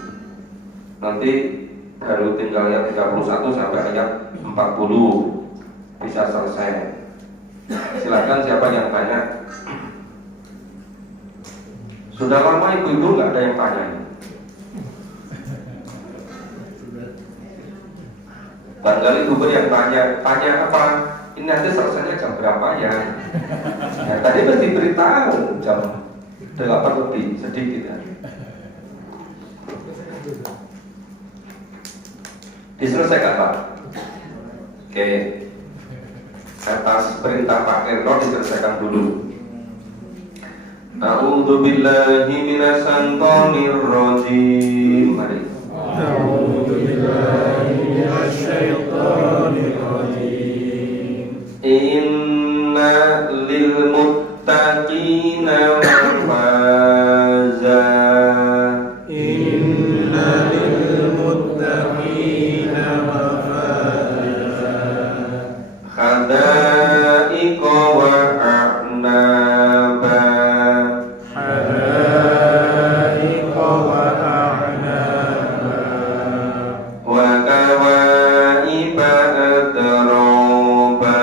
Nanti baru tinggal ayat 31 sampai ayat 40 bisa selesai. Silakan siapa yang tanya. Sudah lama ibu-ibu nggak ada yang tanya. Barangkali ibu yang tanya apa? Ini nanti selesainya jam berapa ya? Ya tadi mesti beritahu jam 8 lebih sedikit ya. Diselesaikan Pak. Oke. Atas perintah Pak Kirko diselesaikan dulu. A'udzu billahi minasyaitonir rajim. Mari. A'udzu billahi minasyaitonir rajim. Inna lil muttaqina mafaza. Inna lil muttaqina mafaza. Hadaiqa wa a'naba. Hadaiqa wa a'naba. Wa kawaiba atraba.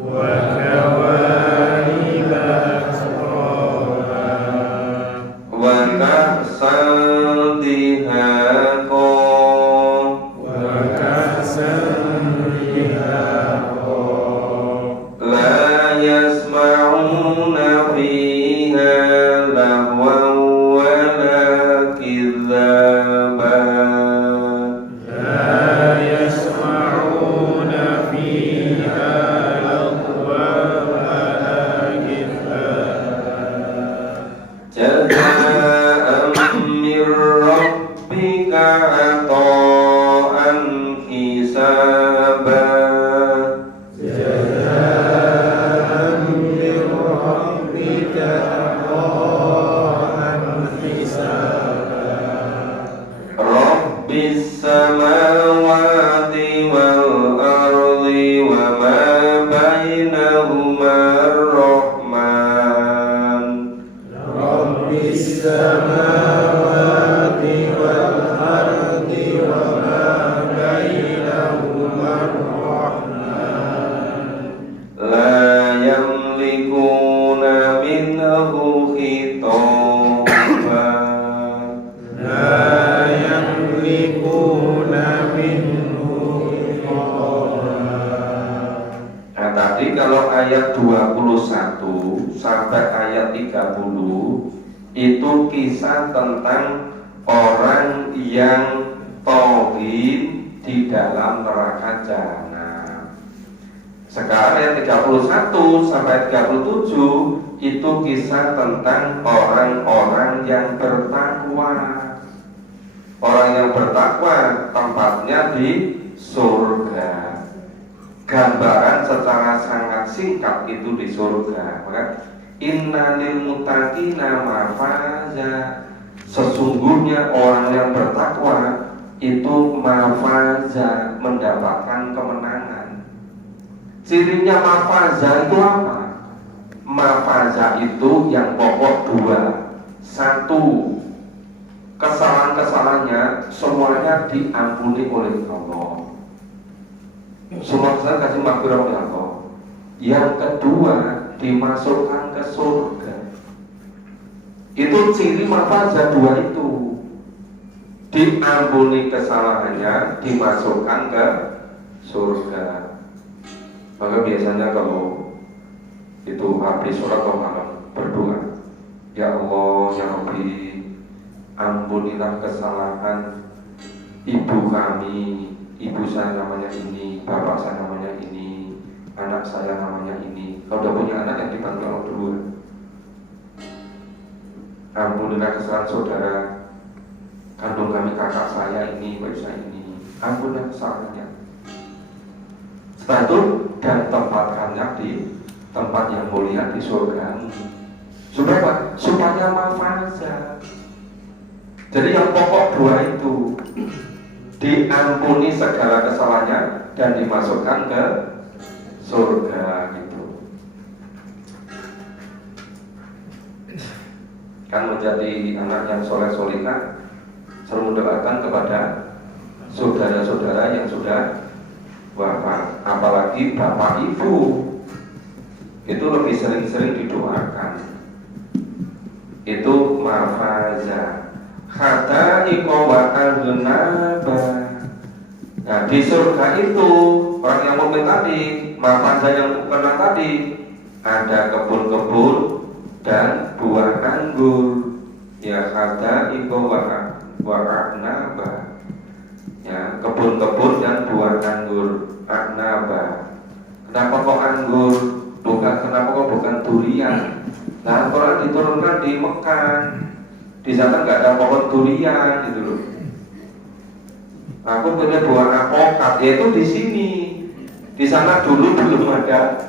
Wa kawaiba atraba. Wa ka'san dihaqa. Wa ka'san dihaqa. La yasma'una fiha lahwan wa la kizaba. لا يسمعون فيها لغوا ولا كذابا. Jaza'an min rabbika 'ata'an hisaba. جزاء من ربك عطاء حسابا. Rabbis samawati wal ardi wa ma bainahuma ar-Rahman. رب السماوات والأرض وما بينهما الرحمن. La yamlikuna minhu khitaba. لا يملكون منه خطابا. Nah tadi kalau ayat 21 sampai ayat 30 Itu kisah tentang orang yang tauhid di dalam neraka jahanam. Sekarang ayat 31 sampai 37 itu kisah tentang orang-orang yang bertakwa. Orang yang bertakwa tempatnya di surga. Gambaran secara sangat singkat itu di surga. Maka innalil muttaqina mafaza, sesungguhnya orang yang bertakwa itu mafaza, mendapatkan kemenangan. Cirinya mafaza itu apa? Mafaza itu yang pokok dua. Satu, kesalahan-kesalahannya semuanya diampuni oleh Allah. Semua kesalahan kasih maghfirah oleh Allah. Yang kedua, dimasukkan ke surga. Itu ciri mafaza dua itu. Diampuni kesalahannya, dimasukkan ke surga. Maka biasanya kalau itu habis sholat atau malam berdoa, ya Allah, ya Rabbi, ampunilah kesalahan ibu kami, ibu saya namanya ini, bapak saya namanya ini, anak saya namanya ini. Kalau udah punya anak yang dibantu Allah dulu. Ampunilah kesalahan saudara kandung kami, kakak saya ini, bapak saya ini. Ampunilah kesalahannya. Setelah itu dan tempatkannya di tempat yang mulia di surga. Supaya apa? Supaya mafaza. Jadi yang pokok dua itu, diampuni segala kesalahannya dan dimasukkan ke surga gitu. Kan menjadi anak yang soleh solihah, selalu mendoakan kepada saudara-saudara yang sudah wafat, apalagi bapak ibu itu lebih sering-sering didoakan. Itu mafaza. Hatta ikowa al-naba. Nah di surga itu orang yang mukmin tadi, mafaza yang pernah tadi, ada kebun-kebun dan buah anggur. Ya hatta ikowa al-naba. Ya, kebun-kebun dan buah anggur, aknaba. Kenapa kok anggur? Kenapa kok bukan durian? Nah, Quran diturunkan di Mekah. Di sana nggak ada pohon durian gitu loh. Aku punya buah apokat, yaitu di sini. Di sana dulu belum ada.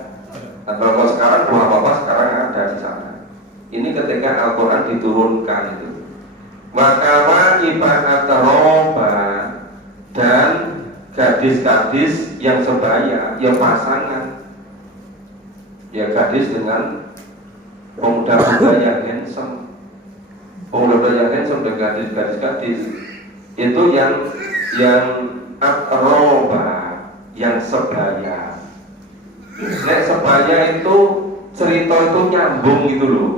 Nah, kalau sekarang buah apa sekarang ada di sana. Ini ketika Al-Quran diturunkan itu. Wakawa ibarat roba. Dan gadis-gadis yang sebaya, yang pasangan, ya gadis dengan pemuda-pemuda yang handsome, pemuda yang handsome dan gadis-gadis itu yang atroba, yang sebaya. Nek sebaya itu cerita itu nyambung gitu loh.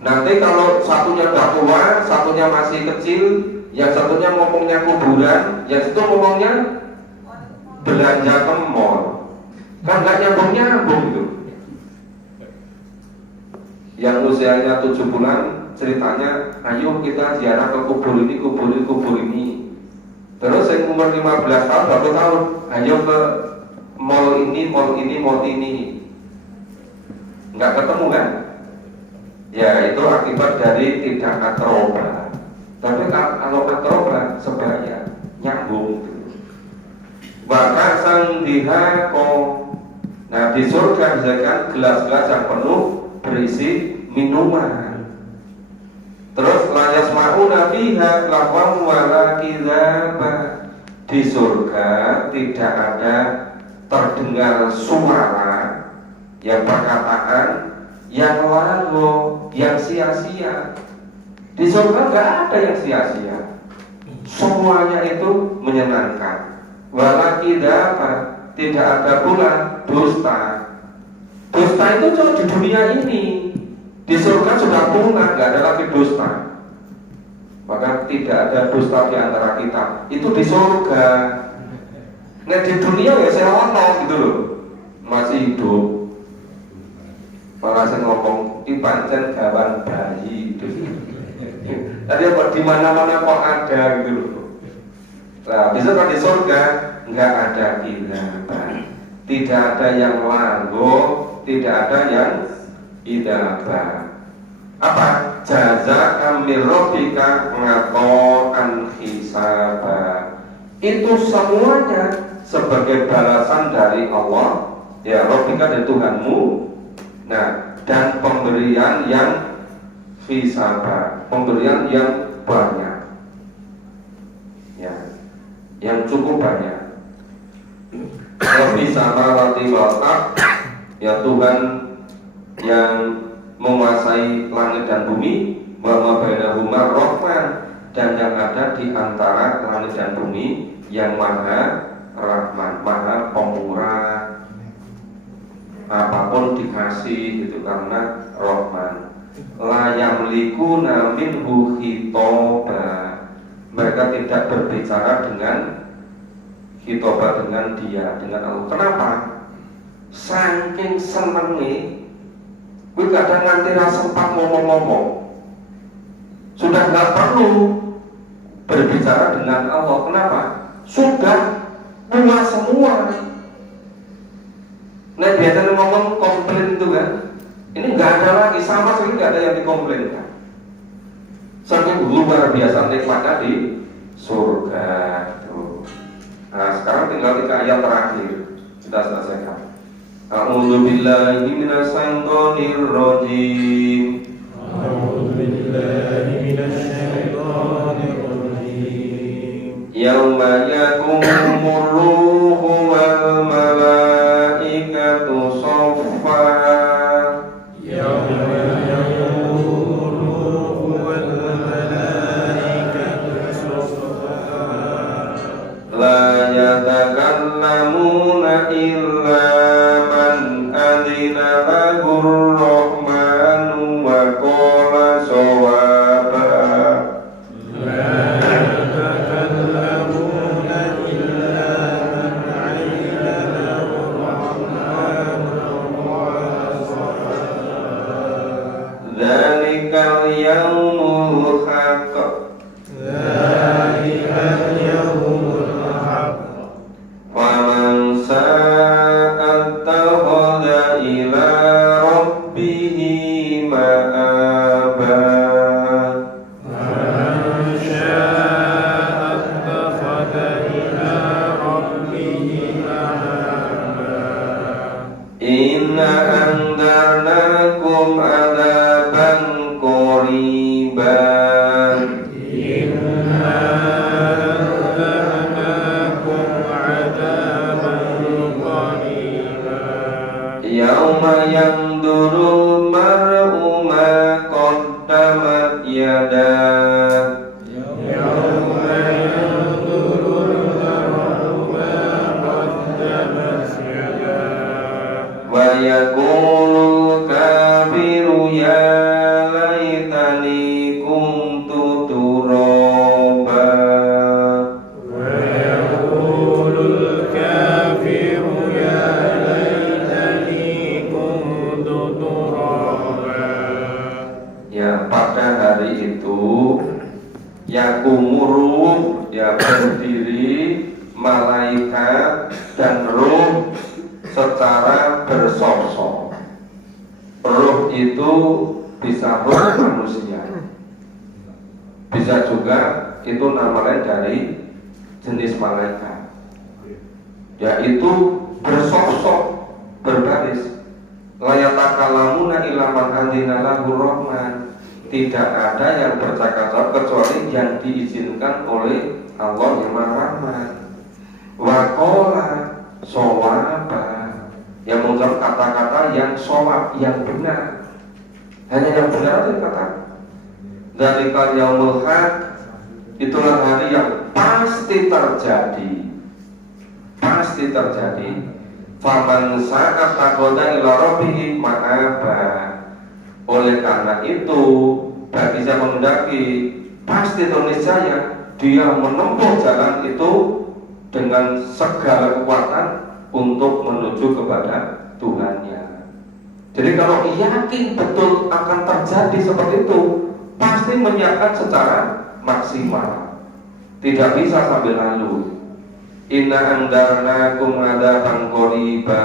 Nanti kalau satunya udah tua, satunya masih kecil, yang satunya ngomongnya kuburan, yang satu ngomongnya belanja ke mall. Kan gak nyambung-nyambung gitu. Yang usianya 7 bulan ceritanya, ayo kita ziarah ke kubur ini, kubur ini, kubur ini. Terus yang umur 15 tahun, 20 tahun, ayo ke mall ini, mall ini, mall ini. Nggak ketemu kan? Ya itu akibat dari tidak atroba. Tapi kalau atroba sebaya, nyambung gitu. Bahkan sang dihako. Nah di surga misalkan gelas-gelas yang penuh berisi minuman. Terus layas ma'una fiha laqam wala kizaba. Di surga tidak ada terdengar suara yang perkataan yang lalu, yang sia-sia. Di surga nggak ada yang sia-sia. Semuanya itu menyenangkan. Wala kizaba, tidak ada pula dusta. Dusta itu cuma di dunia ini. Di surga sudah punah, nggak ada lagi dusta. Maka tidak ada dusta di antara kita. Itu di surga. Nah di dunia ya saya gitu loh, masih hidup. Malah saya ngomong ki pancen gawan bayi. Tadi apa di mana-mana kok ada gitu loh. Nah, bisa kan di surga nggak ada kinabah, tidak ada yang langgo, tidak ada yang idabah. Apa? Jaza amir robbika ngato'an hisabah. Itu semuanya sebagai balasan dari Allah, ya robbika dari Tuhanmu. Nah, dan pemberian yang hisabah, pemberian yang banyak, ya, yang cukup banyak. Rabbi samawati wal ardh, ya Tuhan yang menguasai langit dan bumi, wa ma bainahuma rahman, dan yang ada di antara langit dan bumi, yang maha rahman, maha pemurah, apapun dikasih itu karena rahman. La yamlikuna minhu khitoba, mereka tidak berbicara dengan khitoba, dengan dia, dengan Allah. Kenapa? Saking senengnya gue kadang nanti rasa sempat ngomong-ngomong, sudah nggak perlu berbicara dengan Allah. Kenapa? Sudah punya semua. Nah biasanya ngomong komplain itu kan, ini nggak ada lagi, sama sekali nggak ada yang dikomplainkan. Saking luar biasa nikmatnya di surga. Nah sekarang tinggal 3 ayat terakhir kita selesaikan. A'udzu billahi minasy syaithanir rajim. A'udzu billahi minasy syaithanir rajim. Yauma yakumur ruhu wal malaikatu shaffa. Yauma yakumur ruhu wal malaikatu shaffa. La yatakallamuna illa lahur rahmanu wa qala sawaba. La yatakallamuna illa man 'alima lahur rahmanu wa qala sawaba. Dzalikal yaumul haqq. Dzalikal yaumul haqq. Faman sa'at takhadha ila rabbihi ma'aba. Man syaa'a ittakhadha ila rabbihi ma'aba. Inna andarnakum adaban qariban. Inna anzarnakum 'adaban qariban. Yauma yandurul mar'u ma qaddamat yadah. Yawma yanzurul mar'u ma qaddamat yadah. Wa yaqulul kafiru ya laitani kuntu turaba. Wa yaqulul kafiru ya laitani kuntu turaba. Ya, pada hari itu yakumuru, ya berdiri malaikat dan ruh secara bersosok. Ruh itu bisa ruh manusia, bisa juga itu nama lain dari jenis malaikat, yaitu bersosok, berbaris. Layatakalamuna ilaman adzina lahu rahman. Tidak ada yang bercakap-cakap kecuali yang diizinkan oleh Allah yang Maha Rahman. Wa qala shawaba, yang mengucap kata-kata yang shawab, yang benar. Hanya yang benar saja kata. Dzalikal yaumul haq, itulah hari yang pasti terjadi. Pasti terjadi. Faman sa'at takoda ila rabbihi ma'aba. Oleh karena itu, bagi yang menghendaki, pasti niscaya dia menempuh jalan itu dengan segala kekuatan untuk menuju kepada Tuhannya. Jadi kalau yakin betul akan terjadi seperti itu, pasti menyiapkan secara maksimal. Tidak bisa sambil lalu. Inna andarnakum adzaban qariba.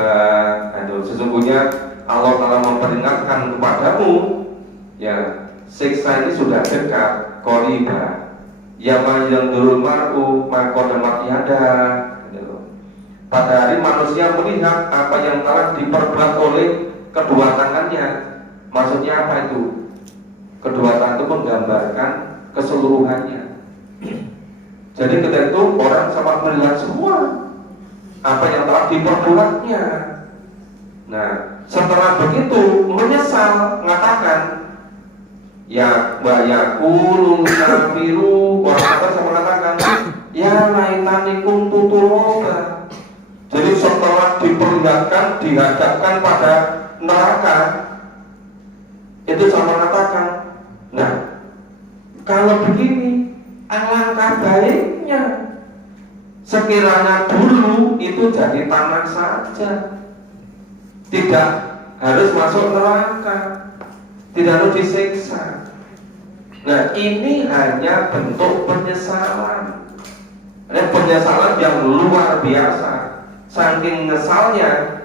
Sesungguhnya Allah telah memperingatkan kepadamu, ya, siksa ini sudah dekat, qariba. Ya yang dulu mar'u maqadamat yada. Pada hari manusia melihat apa yang telah diperbuat oleh kedua tangannya. Maksudnya apa itu? Kedua tangan itu menggambarkan keseluruhannya. Jadi ketika itu orang sama melihat semua apa yang telah diperbuatnya. Nah, setelah begitu menyesal, mengatakan, ya bayakulul kafiru, orang kafir sama mengatakan, ya laitanikum tuturoba. Jadi setelah diperlihatkan, dihadapkan pada neraka, itu sama mengatakan, nah, kalau begini alangkah baiknya sekiranya dulu itu jadi tanah saja, tidak harus masuk neraka, tidak harus disiksa. Nah, ini hanya bentuk penyesalan, penyesalan yang luar biasa. Saking ngesalnya,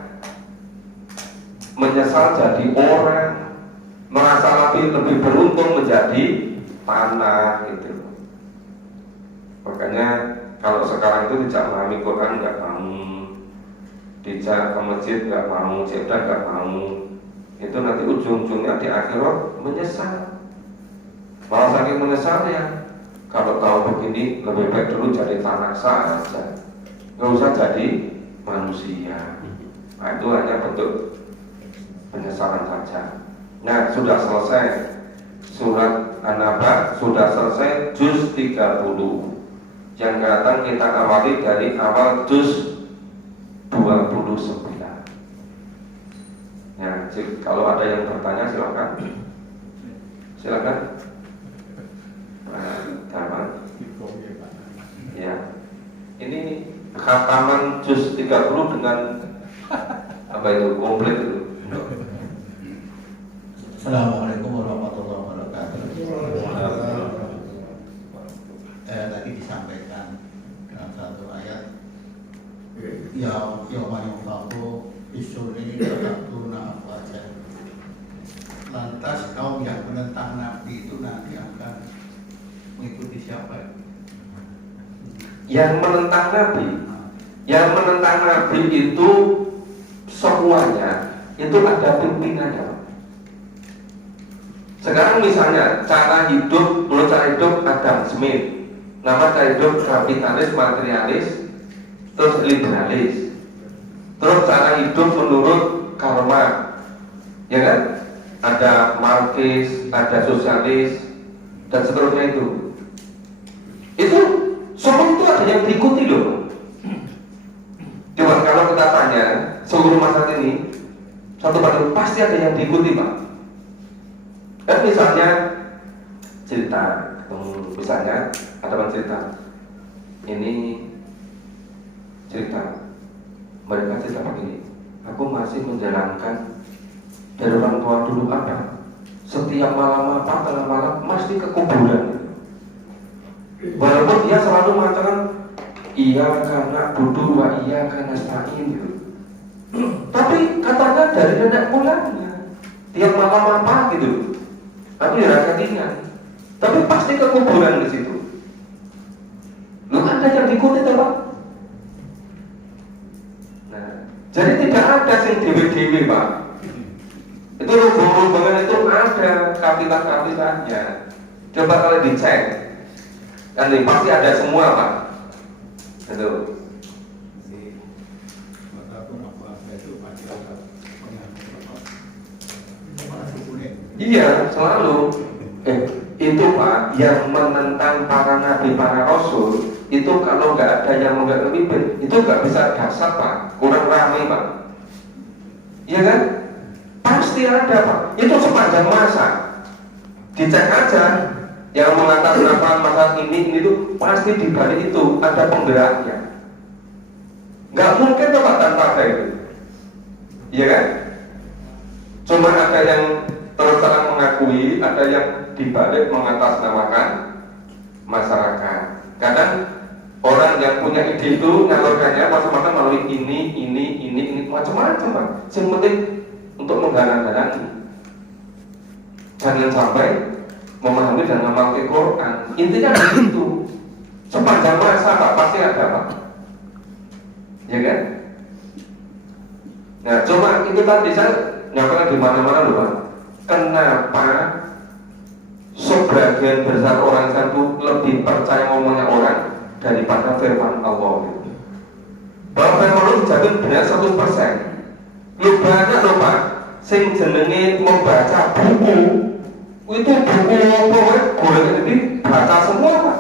menyesal jadi orang, merasa lebih beruntung menjadi tanah gitu. Makanya kalau sekarang itu tidak memahami Quran nggak mau, dijak ke masjid nggak mau, cedah nggak mau, itu nanti ujung-ujungnya di akhirat menyesal. Malah saking menyesalnya, kalau tahu begini lebih baik dulu jadi tanah saja, nggak usah jadi manusia. Nah, itu hanya bentuk penyesalan saja. Nah, sudah selesai surat An-Naba, sudah selesai juz 30. Yang datang kita awali dari awal juz 29. Ya, kalau ada yang bertanya silakan. Silakan. Nah, ya. Ini khataman juz 30 dengan apa itu komplit itu. Assalamualaikum warahmatullahi wabarakatuh. Tadi disampaikan dalam satu ayat, ya yaumayufaku isul ini satu nafas. Lantas kaum yang menentang Nabi itu nanti akan mengikuti siapa? Yang menentang Nabi, yang menentang Nabi itu semuanya itu ada pimpinannya. Sekarang misalnya cara hidup, menurut cara hidup Adam Smith, nama cara hidup kapitalis, materialis, terus liberalis, terus cara hidup menurut Karl Marx, ya kan? Ada Marxis, ada sosialis, dan seterusnya itu. Itu semua itu ada yang diikuti loh. Coba kalau kita tanya seluruh masyarakat ini, satu persatu pasti ada yang diikuti, Pak. Kan misalnya cerita, misalnya ada orang cerita, ini cerita, mereka cerita begini, aku masih menjalankan dari orang tua dulu apa, setiap malam apa, tengah malam mesti ke kuburan. Walaupun dia selalu mengatakan iya karena butuh wa iya karena stain gitu. Tapi katanya dari nenek moyangnya tiap malam apa gitu. Tapi rakatinya. Tapi pasti ke kuburan di situ. Lu ada yang diikuti tuh, Pak? Nah, jadi tidak ada sing dewi-dewi, Pak. Itu rombongan itu ada kapitan-kapitannya. Coba kalau dicek, kan pasti ada semua, Pak. Itu. Iya, selalu. Itu Pak, yang menentang para nabi, para rasul, itu kalau nggak ada yang nggak memimpin, itu nggak bisa dasar Pak, kurang ramai Pak. Iya kan? Pasti ada Pak. Itu sepanjang masa. Dicek aja. Yang mengatakan apa masalah ini itu pasti di balik itu ada penggeraknya. Nggak mungkin tuh Pak tanpa ada itu. Iya kan? Cuma ada yang terus terang mengakui, ada yang dibalik mengatasnamakan masyarakat. Kadang orang yang punya ide itu nyalurkannya macam-macam melalui ini macam-macam, Pak. Yang penting untuk menghalang-halangi. Jangan sampai memahami dan mengamalkan Quran. Intinya begitu. Sepanjang masa Pak pasti ada, Pak. Ya kan? Nah, cuma itu tadi saya nyampaikan di mana-mana loh, Pak. Kenapa sebagian besar orang satu lebih percaya ngomongnya orang daripada firman Allah gitu. Bahwa firman Allah dijamin benar 100%. Lu banyak loh, Pak, sing jenenge membaca buku itu buku apa golek jadi baca semua, Pak.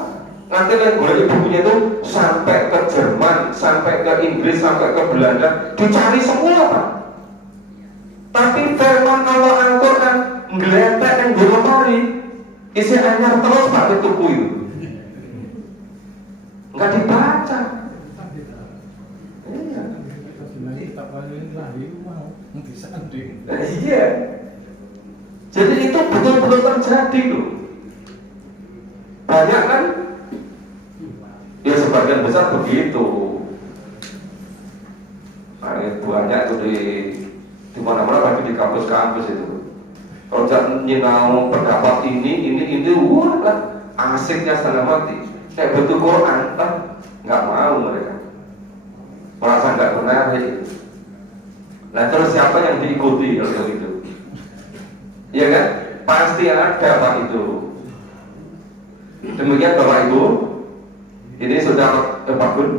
Nanti yang golek bukunya itu sampai ke Jerman, sampai ke Inggris, sampai ke Belanda, dicari semua, Pak. Tapi firman Allah Al-Quran ngeletek yang gue lemari isi anyar terus Pak di tuku itu nggak dibaca. Iya. Jadi itu betul-betul terjadi loh. Banyak kan? Ya sebagian besar begitu. Banyak tuh di mana-mana, bagi di kampus-kampus itu. Kalau jangan nyinau pendapat ini, wah lah asiknya setengah mati. Kayak betul Quran, nggak mau mereka. Merasa nggak menarik. Nah terus siapa yang diikuti kalau begitu? Iya kan? Pasti ada Pak itu. Demikian Bapak Ibu, ini sudah Pak Gun.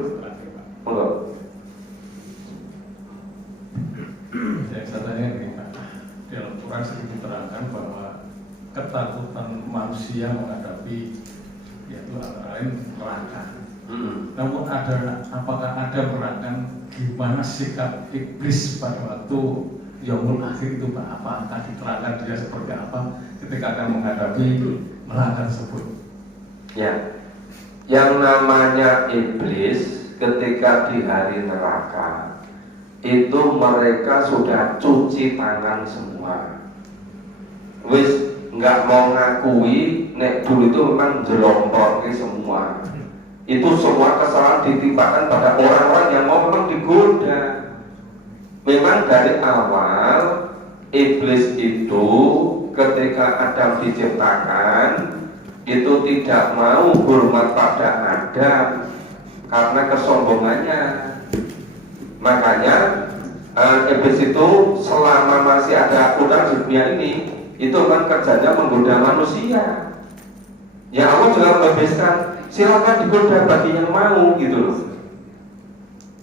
Enggak. Saya tanya ini Pak, dalam Quran sering diterangkan bahwa ketakutan manusia menghadapi yaitu antara lain neraka. Namun apakah ada menerangkan gimana sikap iblis pada waktu yaumul akhir itu Pak? Apakah diterangkan dia seperti apa ketika akan menghadapi neraka tersebut? Ya, yang namanya iblis ketika di hari neraka itu mereka sudah cuci tangan semua. Wis nggak mau ngakui nek dulu itu memang jelompornya semua. Itu semua kesalahan ditimpakan pada orang-orang yang mau memang digoda. Memang dari awal iblis itu ketika Adam diciptakan itu tidak mau hormat pada Adam karena kesombongannya. Makanya iblis itu selama masih ada aturan di dunia ini itu kan kerjanya menggoda manusia. Ya Allah juga membebaskan, silakan digoda bagi yang mau gitu loh.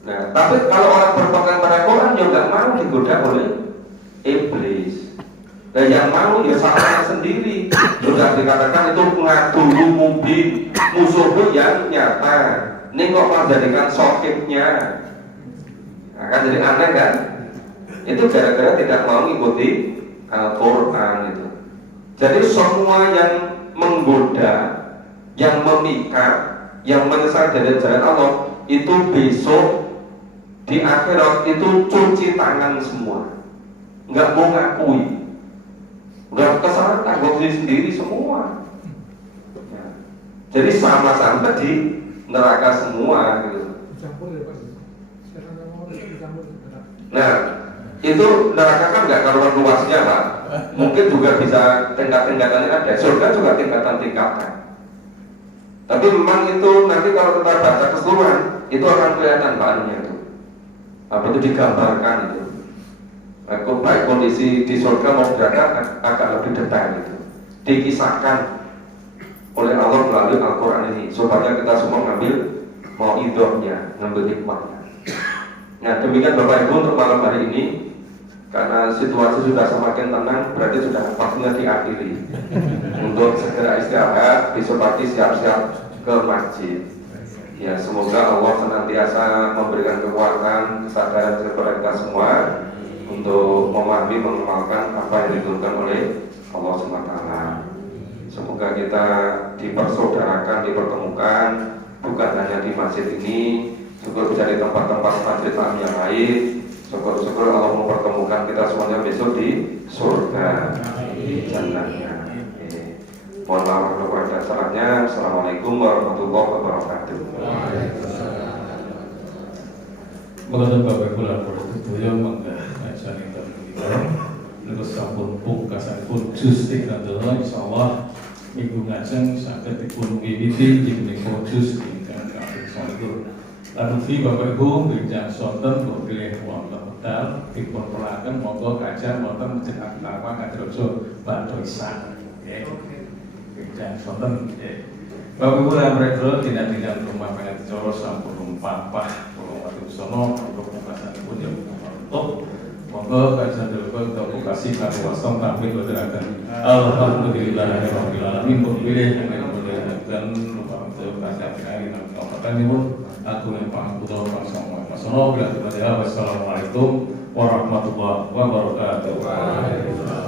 Nah, tapi kalau orang berpegang pada Quran ya nggak mau digoda oleh iblis. Dan yang mau ya salahnya sendiri. Sudah dikatakan itu ngadulu mubin, musuhmu yang nyata. Ini kok menjadikan sokipnya. Nah, kan jadi aneh kan? Itu gara-gara tidak mau mengikuti Al-Quran itu. Jadi semua yang menggoda, yang memikat, yang menyesal dari jalan Allah itu besok di akhirat itu cuci tangan semua, nggak mau ngakui, nggak kesalahan tanggung sendiri semua. Ya. Jadi sama-sama di neraka semua gitu. Nah, itu neraka kan nggak karuan luasnya Pak. Mungkin juga bisa tingkat-tingkatannya ada. Surga juga tingkatan-tingkatan. Tapi memang itu nanti kalau kita baca keseluruhan itu akan kelihatan bahannya itu. Apa itu digambarkan itu. Baik kondisi di surga maupun neraka agak lebih detail itu. Dikisahkan oleh Allah melalui Al-Quran ini supaya kita semua ngambil mau idhohnya, ngambil hikmahnya. Nah demikian Bapak Ibu untuk malam hari ini. Karena situasi sudah semakin tenang, berarti sudah waktunya diakhiri. Untuk segera istirahat, besok pagi siap-siap ke masjid. Ya semoga Allah senantiasa memberikan kekuatan, kesadaran kepada kita semua untuk memahami, mengamalkan apa yang diturunkan oleh Allah SWT. Semoga kita dipersaudarakan, dipertemukan, bukan hanya di masjid ini, juga bisa di tempat-tempat masjid yang lain. Syukur-syukur Allah mempertemukan kita semuanya besok di surga, di jannahnya. Mohon maaf kalau kurang dan salahnya. Assalamualaikum warahmatullahi wabarakatuh. Mengenai Bapak Ibu lapor itu yang menggah acara kita lalu sampun pungkasan pun jus tiga dolar insyaallah minggu ngajeng saged dipun wiwiti menika jus ingkang kaping 1. Lalu fi Bapak Ibu bincang sonten kok pilih wonten hotel dipun pelaken monggo kajar wonten Masjid Al-Taqwa Kadrojo Badhe Isan. Bincang sonten nggih. Bapak Ibu lan retro tindak-tindak rumah pengen coro sampun pampah sono untuk pembahasan pun yang untuk monggo kajian dulu untuk kasih kami wasong kami berderakan alhamdulillahirabbil alamin berpilih yang memudahkan lupa untuk kasih kami dan kawan ibu aku yang panggul pasang masono bila kita wassalamualaikum warahmatullahi wabarakatuh.